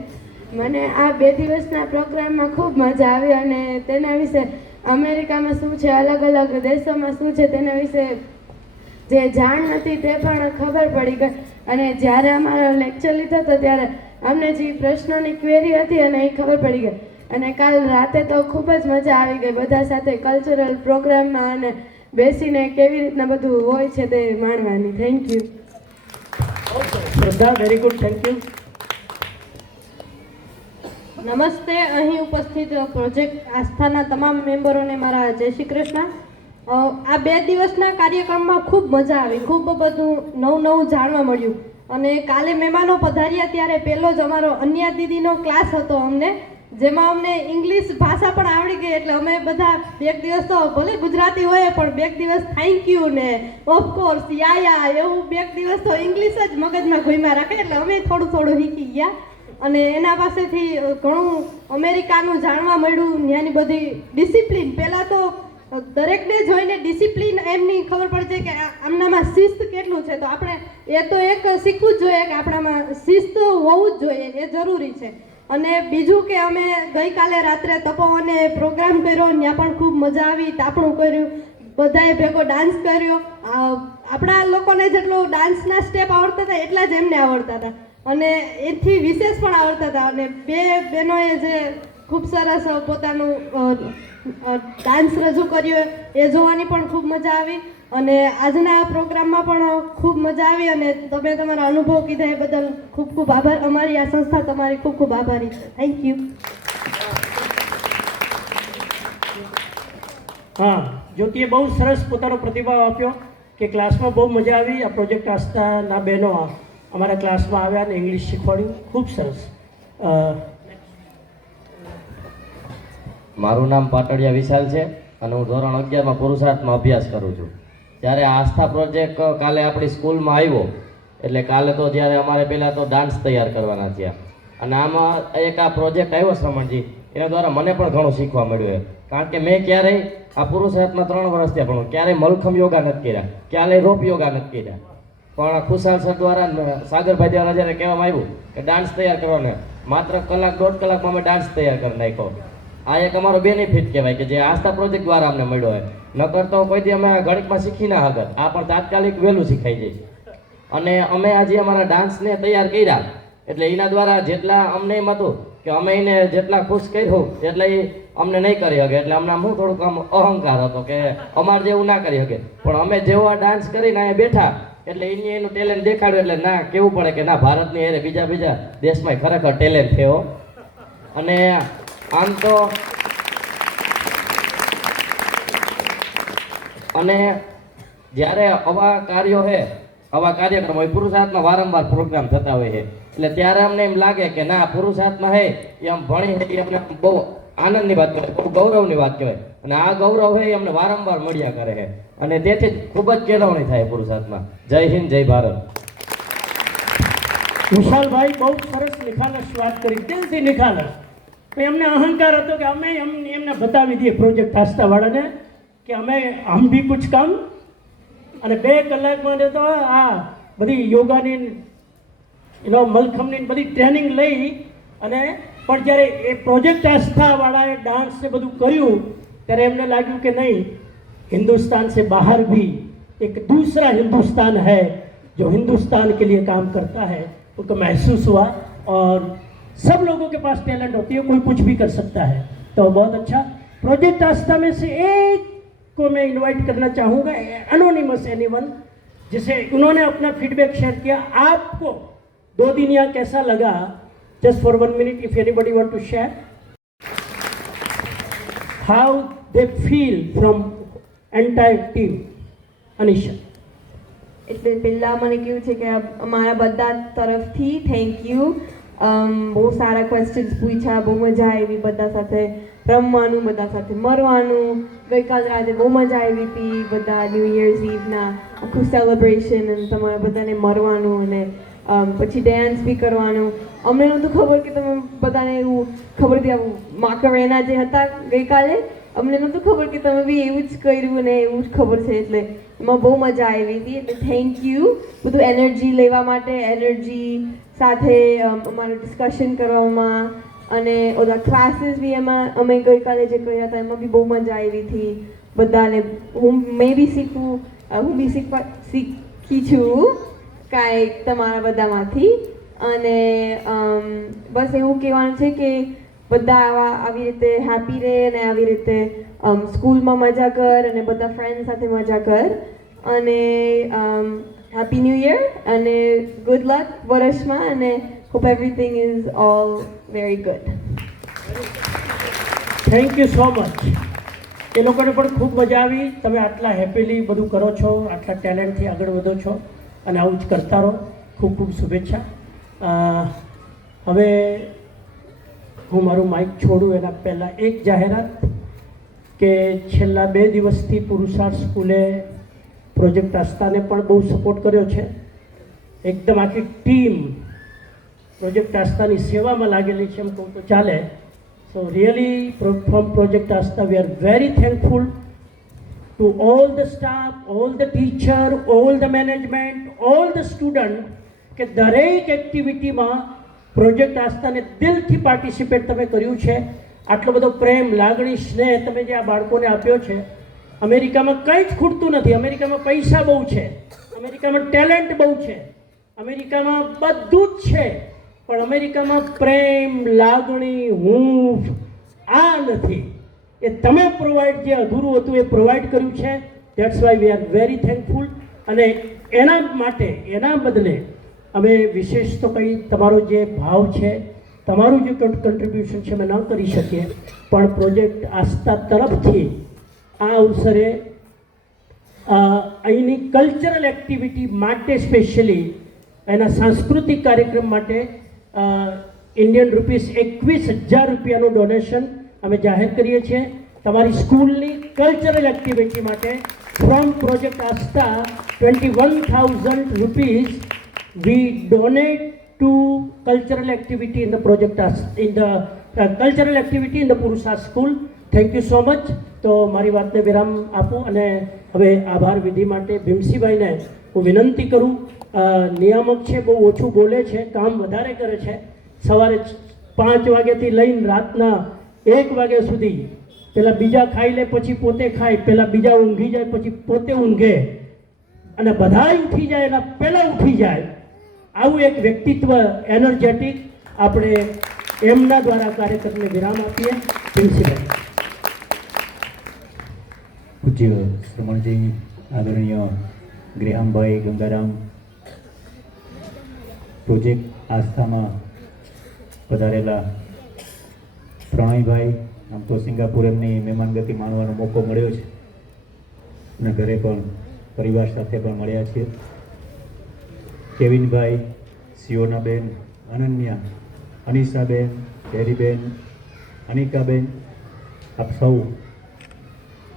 મને આ 2 દિવસના પ્રોગ્રામમાં ખૂબ મજા આવી અને તેના વિશે અમેરિકામાં શું છે, અલગ અલગ દેશોમાં શું છે તેના વિશે જે જાણ નથી તે પણ ખબર પડી ગઈ. અને જ્યારે અમારો લેક્ચર લીધો હતો ત્યારે અમને જે પ્રશ્નોની ક્વેરી હતી અને એ ખબર પડી ગઈ. અને કાલ રાતે તો ખૂબ જ મજા આવી ગઈ બધા સાથે કલ્ચરલ પ્રોગ્રામમાં અને બેસીને કેવી રીતના બધું હોય છે તે માણવાની. Thank you. Shraddha, very good, thank you. નમસ્તે. અહીં ઉપસ્થિત પ્રોજેક્ટ આસ્થાના તમામ મેમ્બરોને મારા જય શ્રી કૃષ્ણ. આ 2 દિવસના કાર્યક્રમમાં ખૂબ મજા આવી, ખૂબ બધું નવું જાણવા મળ્યું. અને કાલે મહેમાનો પધાર્યા ત્યારે પહેલો જ અમારો અન્યા દીદીનો ક્લાસ હતો અમને, જેમાં અમને ઇંગ્લિશ ભાષા પણ આવડી ગઈ. એટલે અમે બધા 2 દિવસ તો ભલે ગુજરાતી હોય પણ 2 દિવસ થેન્ક યુ ને ઓફકોર્સ યા એવું 2 દિવસ તો ઇંગ્લિશ જ મગજમાં ઘૂમ્યા રાખે. એટલે અમે થોડું શીખી ગયા અને એના પાસેથી ઘણું અમેરિકાનું જાણવા મળ્યું. ત્યાંની બધી ડિસિપ્લિન, પહેલાં તો દરેકને જોઈને ડિસિપ્લિન એમની ખબર પડે છે કે આમનામાં શિસ્ત કેટલું છે. તો આપણે એ તો એક શીખવું જ જોઈએ કે આપણામાં શિસ્ત હોવું જ જોઈએ, એ જરૂરી છે. અને બીજું કે અમે ગઈકાલે રાત્રે તપોવને પ્રોગ્રામ કર્યો, ત્યાં પણ ખૂબ મજા આવી. તાપણું કર્યું, બધાએ ભેગો ડાન્સ કર્યો. આપણા લોકોને જેટલું ડાન્સના સ્ટેપ આવડતા હતા એટલા જ એમને આવડતા હતા અને એથી વિશેષ પણ આવડતા હતા. અને 2 બહેનોએ જે ખૂબ સરસ પોતાનું ડાન્સ રજૂ કર્યો એ જોવાની પણ ખૂબ મજા આવી. અને આજના પ્રોગ્રામમાં પણ ખૂબ મજા આવી અને તમે તમારા અનુભવ કીધા એ બદલ ખૂબ ખૂબ આભાર. અમારી આ સંસ્થા તમારી ખૂબ ખૂબ આભારી છે. Thank you. હા, જ્યોતિએ બહુ સરસ પોતાનો પ્રતિભાવ આપ્યો કે ક્લાસમાં બહુ મજા આવી. આ પ્રોજેક્ટ આસ્થાના બહેનો અમારા ક્લાસમાં આવ્યા અને ઇંગ્લિશ શીખવાડ્યું, ખૂબ સરસ. મારું નામ પાટડિયા વિશાલ છે અને હું ધોરણ 11માં પુરુષાર્થમાં અભ્યાસ કરું છું. જ્યારે આસ્થા પ્રોજેક્ટ કાલે આપણી સ્કૂલમાં આવ્યો એટલે કાલે તો જ્યારે અમારે પહેલાં તો ડાન્સ તૈયાર કરવાના થયા અને આમાં એક આ પ્રોજેક્ટ આવ્યો શ્રમણજી, એના દ્વારા મને પણ ઘણું શીખવા મળ્યું. કારણ કે મેં ક્યારેય આ પુરુષાર્થમાં 3 વર્ષ થયા પણ ક્યારેય મલખમ યોગા નથી કર્યા, ક્યારેય રોપ યોગા નથી કર્યા. પણ ખુશાલ સર દ્વારા, સાગરભાઈ દ્વારા જ્યારે કહેવામાં આવ્યું કે ડાન્સ તૈયાર કરવાનો, માત્ર 1-1.5 કલાકમાં અમે ડાન્સ તૈયાર કરી નાખ્યો. આ એક અમારો બેનિફિટ કહેવાય કે જે આસ્થા પ્રોજેક્ટ દ્વારા અમને મળ્યો હોય. નકર તો કોઈથી અમે ઘડીકમાં શીખી ના હકત, આ પણ તાત્કાલિક વહેલું શીખાઈ જાય. અને અમે આજે અમારા ડાન્સને તૈયાર કર્યા એટલે એના દ્વારા જેટલા અમને એમ હતું કે અમે એને જેટલા ખુશ કર્યું એટલા એ અમને નહીં કરી શકે. એટલે અમને હું થોડુંક આમ અહંકાર હતો કે અમારે જેવું ના કરી શકે. પણ અમે જેવો આ ડાન્સ કરીને અહીંયા બેઠા એટલે એનું ટેલેન્ટ દેખાડ્યું એટલે ના કહેવું પડે કે ના, ભારતની અરે બીજા દેશમાં ખરેખર ટેલેન્ટ થયો. અને આમ તો અને જ્યારે આવા કાર્યો છે, આવા કાર્યક્રમ હોય, પુરુષાર્થમાં વારંવાર પ્રોગ્રામ થતા હોય છે એટલે ત્યારે અમને એમ લાગે કે ના, પુરુષાર્થમાં હે એ આમ ભણી છે એ અમને બહુ આનંદની વાત કહેવાય, બહુ ગૌરવની વાત કહેવાય. અને આ ગૌરવ છે એ અમને વારંવાર મળ્યા કરે છે અને તેથી જ ખૂબ જ કેળવણી થાય પુરુષાર્થમાં. જય હિન્દ, જય ભારત. વિશાલભાઈ બહુ સરસ નિખાલસ વાત કરી, દિલથી નિખાલસ. એમને અહંકાર હતો કે અમે એમને બતાવી દઈએ પ્રોજેક્ટ આસ્થાવાળાને કે અમે હમ ભી કુછ કામ. અને 2 કલાકમાં તો આ બધી યોગાની મલખમની બધી ટ્રેનિંગ લઈ અને પણ જ્યારે એ પ્રોજેક્ટ આસ્થાવાળાએ ડાન્સ ને બધું કર્યું ત્યારે એમને લાગ્યું કે નહીં, हिंदुस्तान से बाहर भी एक दूसरा हिंदुस्तान है जो हिंदुस्तान के लिए काम करता है. उनको महसूस हुआ और सब लोगों के पास टैलेंट होती है, कोई कुछ भी कर सकता है. तो बहुत अच्छा. प्रोजेक्ट आस्था में से एक को मैं इनवाइट करना चाहूँगा, एनोनिमस एनीवन, जिसे उन्होंने अपना फीडबैक शेयर किया. आपको 2 दिन यहाँ कैसा लगा? Just for 1 minute if anybody want to share how they feel from entire team. Anisha. એટલે પહેલાં મને કેવું છે કે અમારા બધા તરફથી થેન્ક યુ. બહુ સારા ક્વેશ્ચન્સ પૂછ્યા, બહુ મજા આવી બધા સાથે રમવાનું, બધા સાથે મરવાનું. ગઈકાલ રાતે બહુ મજા આવી હતી, બધા ન્યૂ યર્સ ઇવના આખું સેલિબ્રેશન અને તમારે બધાને મરવાનું અને પછી ડાન્સ બી કરવાનું. અમને નહોતું ખબર કે તમે બધાને એવું ખબર હતી. આવું માકરેના જે હતા ગઈકાલે, અમને નહોતું ખબર કે તમે બી એવું જ કર્યું ને એવું જ ખબર છે. એટલે એમાં બહુ મજા આવી હતી. એટલે થેન્ક યુ બધું એનર્જી લેવા માટે, એનર્જી સાથે અમારું ડિસ્કશન કરવામાં અને ઓલા ક્લાસીસ બી એમાં અમે ગઈકાલે જે કર્યા હતા એમાં બી બહુ મજા આવી હતી બધાને. મેં બી શીખી છું કાંઈક તમારા બધામાંથી. અને બસ એવું કહેવાનું છે કે બધા આવી રીતે હેપી રહે અને આવી રીતે સ્કૂલમાં મજા કર અને બધા ફ્રેન્ડ સાથે મજા કર. અને હેપી ન્યૂ યર અને ગુડ લક વર્ષમાં અને hope everything is all very good. Thank you so much. એ લોકોને પણ ખૂબ મજા આવી. તમે આટલા હેપીલી બધું કરો છો, આટલા ટેલેન્ટથી આગળ વધો છો અને આવું જ કરતા રહો. ખૂબ ખૂબ શુભેચ્છા. હવે હું મારું માઇક છોડું એના પહેલાં એક જાહેરાત કે છેલ્લા 2 દિવસથી પુરુષાર્થ સ્કૂલે પ્રોજેક્ટ આસ્થાને પણ બહુ સપોર્ટ કર્યો છે. એકદમ આખી ટીમ પ્રોજેક્ટ આસ્થાની સેવામાં લાગેલી છે એમ કહું તો ચાલે. So really from project Aastha we are very thankful to all the staff, all the teacher, all the management, all the student કે દરેક એક્ટિવિટીમાં પ્રોજેક્ટ આસ્થાને દિલથી પાર્ટિસિપેટ તમે કર્યું છે. આટલો બધો પ્રેમ, લાગણી, સ્નેહ તમે જે આ બાળકોને આપ્યો છે. અમેરિકામાં કંઈ જ ખૂટતું નથી. અમેરિકામાં પૈસા બહુ છે, અમેરિકામાં ટેલેન્ટ બહુ છે, અમેરિકામાં બધું જ છે, પણ અમેરિકામાં પ્રેમ, લાગણી, હૂંફ આ નથી. એ તમે પ્રોવાઈડ જે અધૂરું હતું એ પ્રોવાઈડ કર્યું છે. That's why we are very thankful. અને એના માટે, એના બદલે અમે વિશેષ તો કંઈ તમારો જે ભાવ છે, તમારું જે કન્ટ્રીબ્યુશન છે અમે ન કરી શકીએ, પણ પ્રોજેક્ટ આસ્થા તરફથી આ અવસરે અહીંની કલ્ચરલ એક્ટિવિટી માટે સ્પેશિયલી એના સાંસ્કૃતિક કાર્યક્રમ માટે ઇન્ડિયન રૂપીસ 21,000 રૂપિયાનું ડોનેશન અમે જાહેર કરીએ છીએ. તમારી સ્કૂલની કલ્ચરલ એક્ટિવિટી માટે from project Aastha 21,000 rupees we donate to cultural activity in the project in the cultural activity in the Purusharth school. Thank you so much. તો મારી વાતને વિરામ આપું અને હવે આભાર વિધિ માટે ભીમસિંહભાઈને હું વિનંતી કરું. નિયામક છે, બહુ ઓછું બોલે છે, કામ વધારે કરે છે. સવારે 5 વાગ્યાથી લઈને રાતના 1 વાગ્યા સુધી પહેલાં બીજા ખાઈ લે, પછી પોતે ખાય, પહેલાં બીજા ઊંઘી જાય, પછી પોતે ઊંઘે અને બધાય ઉઠી જાય એના પહેલાં ઉઠી જાય. આવું એક વ્યક્તિત્વ એનર્જેટિક આપણે એમના દ્વારા કાર્યક્રમને વિરામ આપીએ. પ્રિન્સિપલ પૂજ્ય શ્રમણજી, આદરણીય ગ્રેહામભાઈ ગંગારામ, પ્રોજેક્ટ આસ્થામાં પધારેલા પ્રણયભાઈ, આમ તો સિંગાપુર એમની મહેમાનગતિ માણવાનો મોકો મળ્યો છે અને ઘરે પણ પરિવાર સાથે પણ મળ્યા છીએ. કેવિનભાઈ, સિયોનાબેન, અનન્યા, અનિશાબેન, કેરીબેન, અનિકાબેન, આપ સૌ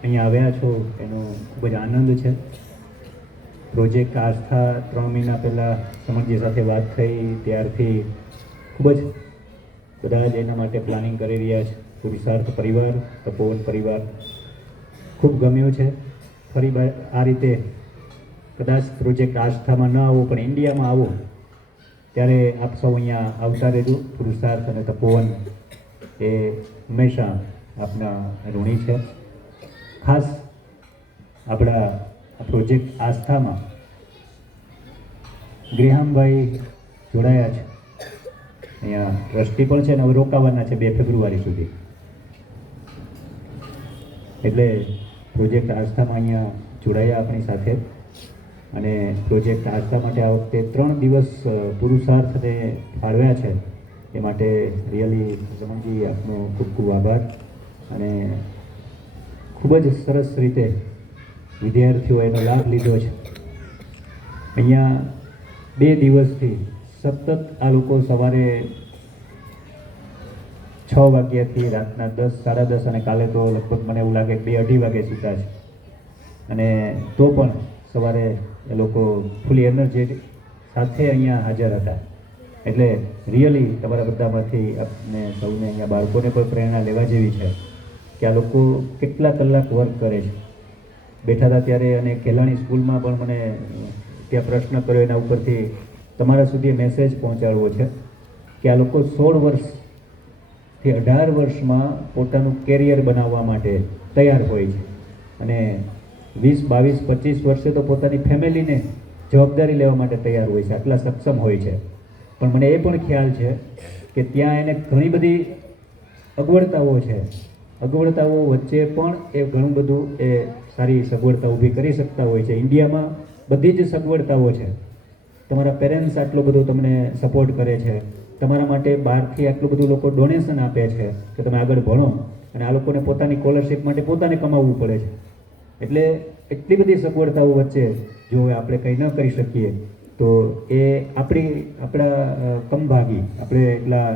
અહીંયા આવ્યા છો એનો ખૂબ જ આનંદ છે. પ્રોજેક્ટ આસ્થા 3 મહિના પહેલાં સમરજી સાથે વાત થઈ ત્યારથી ખૂબ જ બધા જ એના માટે પ્લાનિંગ કરી રહ્યા છે. પુરુષાર્થ પરિવાર, તપોવન પરિવાર ખૂબ ગમ્યો છે. ફરી આ રીતે કદાચ પ્રોજેક્ટ આસ્થામાં ન આવો પણ ઇન્ડિયામાં આવો ત્યારે આપ સૌ અહીંયા આવતા રહેજો. પુરુષાર્થ અને તપોવન એ હંમેશા આપના ઋણી છે. ખાસ આપણા પ્રોજેક્ટ આસ્થામાં ગ્રેહામભાઈ જોડાયા છે, અહીંયા ટ્રસ્ટી પણ છે અને હવે રોકાવાના છે 2 ફેબ્રુઆરી સુધી. એટલે પ્રોજેક્ટ આસ્થામાં અહીંયા જોડાયા આપણી સાથે. અને પ્રોજેક્ટ આસ્થા માટે આ વખતે 3 દિવસ પુરુષાર્થને ફાળવ્યા છે. એ માટે રિયલી રમણજી આપનો ખૂબ ખૂબ આભાર. અને ખૂબ જ સરસ રીતે વિદ્યાર્થીઓ એનો લાભ લીધો છે. અહીંયા 2 દિવસથી સતત આ લોકો સવારે 6 વાગ્યાથી રાતના 10, 10:30 અને કાલે તો લગભગ મને એવું લાગે 2-2:30 વાગે સૂતા છે. અને તો પણ સવારે એ લોકો ફૂલી એનર્જી સાથે અહીંયા હાજર હતા. એટલે રિયલી તમારા બધામાંથી આપને સૌને અહીંયા બાળકોને પણ પ્રેરણા લેવા જેવી છે કે આ લોકો કેટલા કલાક વર્ક કરે છે. બેઠા હતા ત્યારે અને કેલાણી સ્કૂલમાં પણ મને ત્યાં પ્રશ્ન કર્યો, એના ઉપરથી તમારા સુધી મેસેજ પહોંચાડવો છે કે આ લોકો 16 વર્ષથી 18 વર્ષમાં પોતાનું કેરિયર બનાવવા માટે તૈયાર હોય છે અને 20, 22, 25 વર્ષે તો પોતાની ફેમિલીને જવાબદારી લેવા માટે તૈયાર હોય છે, આટલા સક્ષમ હોય છે. પણ મને એ પણ ખ્યાલ છે કે ત્યાં એને ઘણી બધી અગવડતાઓ છે. અગવડતાઓ વચ્ચે પણ એ ઘણું બધું એ સારી સગવડતા ઊભી કરી શકતા હોય છે. ઇન્ડિયામાં બધી જ સગવડતાઓ છે. તમારા પેરેન્ટ્સ આટલો બધો તમને સપોર્ટ કરે છે, તમારા માટે બહારથી આટલું બધું લોકો ડોનેશન આપે છે કે તમે આગળ ભણો, અને આ લોકોને પોતાની સ્કોલરશિપ માટે પોતાને કમાવવું પડે છે. એટલે એટલી બધી સગવડતાઓ વચ્ચે જો આપણે કંઈ ન કરી શકીએ તો એ આપણા કમભાગી, આપણે એટલા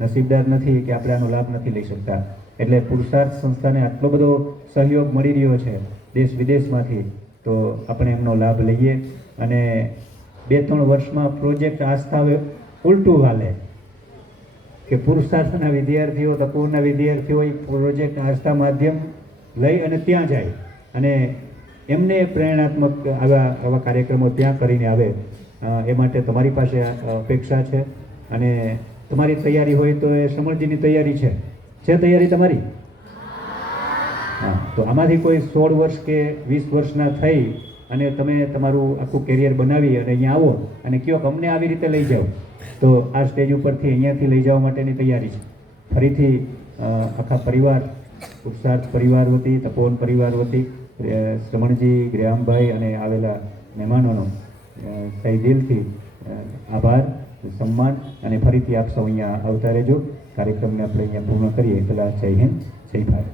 નસીબદાર નથી કે આપણે આનો લાભ નથી લઈ શકતા. એટલે પુરુષાર્થ સંસ્થાને આટલો બધો સહયોગ મળી રહ્યો છે દેશ વિદેશમાંથી, તો આપણે એમનો લાભ લઈએ. અને 2-3 વર્ષમાં પ્રોજેક્ટ આસ્થા ઉલટું હાલે કે પુરુષાર્થના વિદ્યાર્થીઓ, તપોવનના વિદ્યાર્થીઓ એ પ્રોજેક્ટ આસ્થા માધ્યમ લઈ અને ત્યાં જાય અને એમને પ્રેરણાત્મક આવા કાર્યક્રમો ત્યાં કરીને આવે. એ માટે તમારી પાસે અપેક્ષા છે અને તમારી તૈયારી હોય તો એ સમરજીની તૈયારી છે તૈયારી તમારી? હા, તો આમાંથી કોઈ 16 વર્ષ કે 20 વર્ષના થઈ અને તમે તમારું આખું કેરિયર બનાવી અને અહીંયા આવો અને કહો કે અમને આવી રીતે લઈ જાઓ, તો આ સ્ટેજ ઉપરથી અહીંયાથી લઈ જવા માટેની તૈયારી છે. ફરીથી આખા પરિવાર, પુરુષાર્થ પરિવાર વતી, તપોવન પરિવાર વતી, શ્રમણજી, ગ્રેહામભાઈ અને આવેલા મહેમાનોનો સહી દિલથી આભાર, સન્માન અને ફરીથી આપ સૌ અહીંયા આવતા રહેજો. કાર્યક્રમને આપણે અહીંયા પૂર્ણ કરીએ. પહેલાં જય હિન્દ, જય ભારત.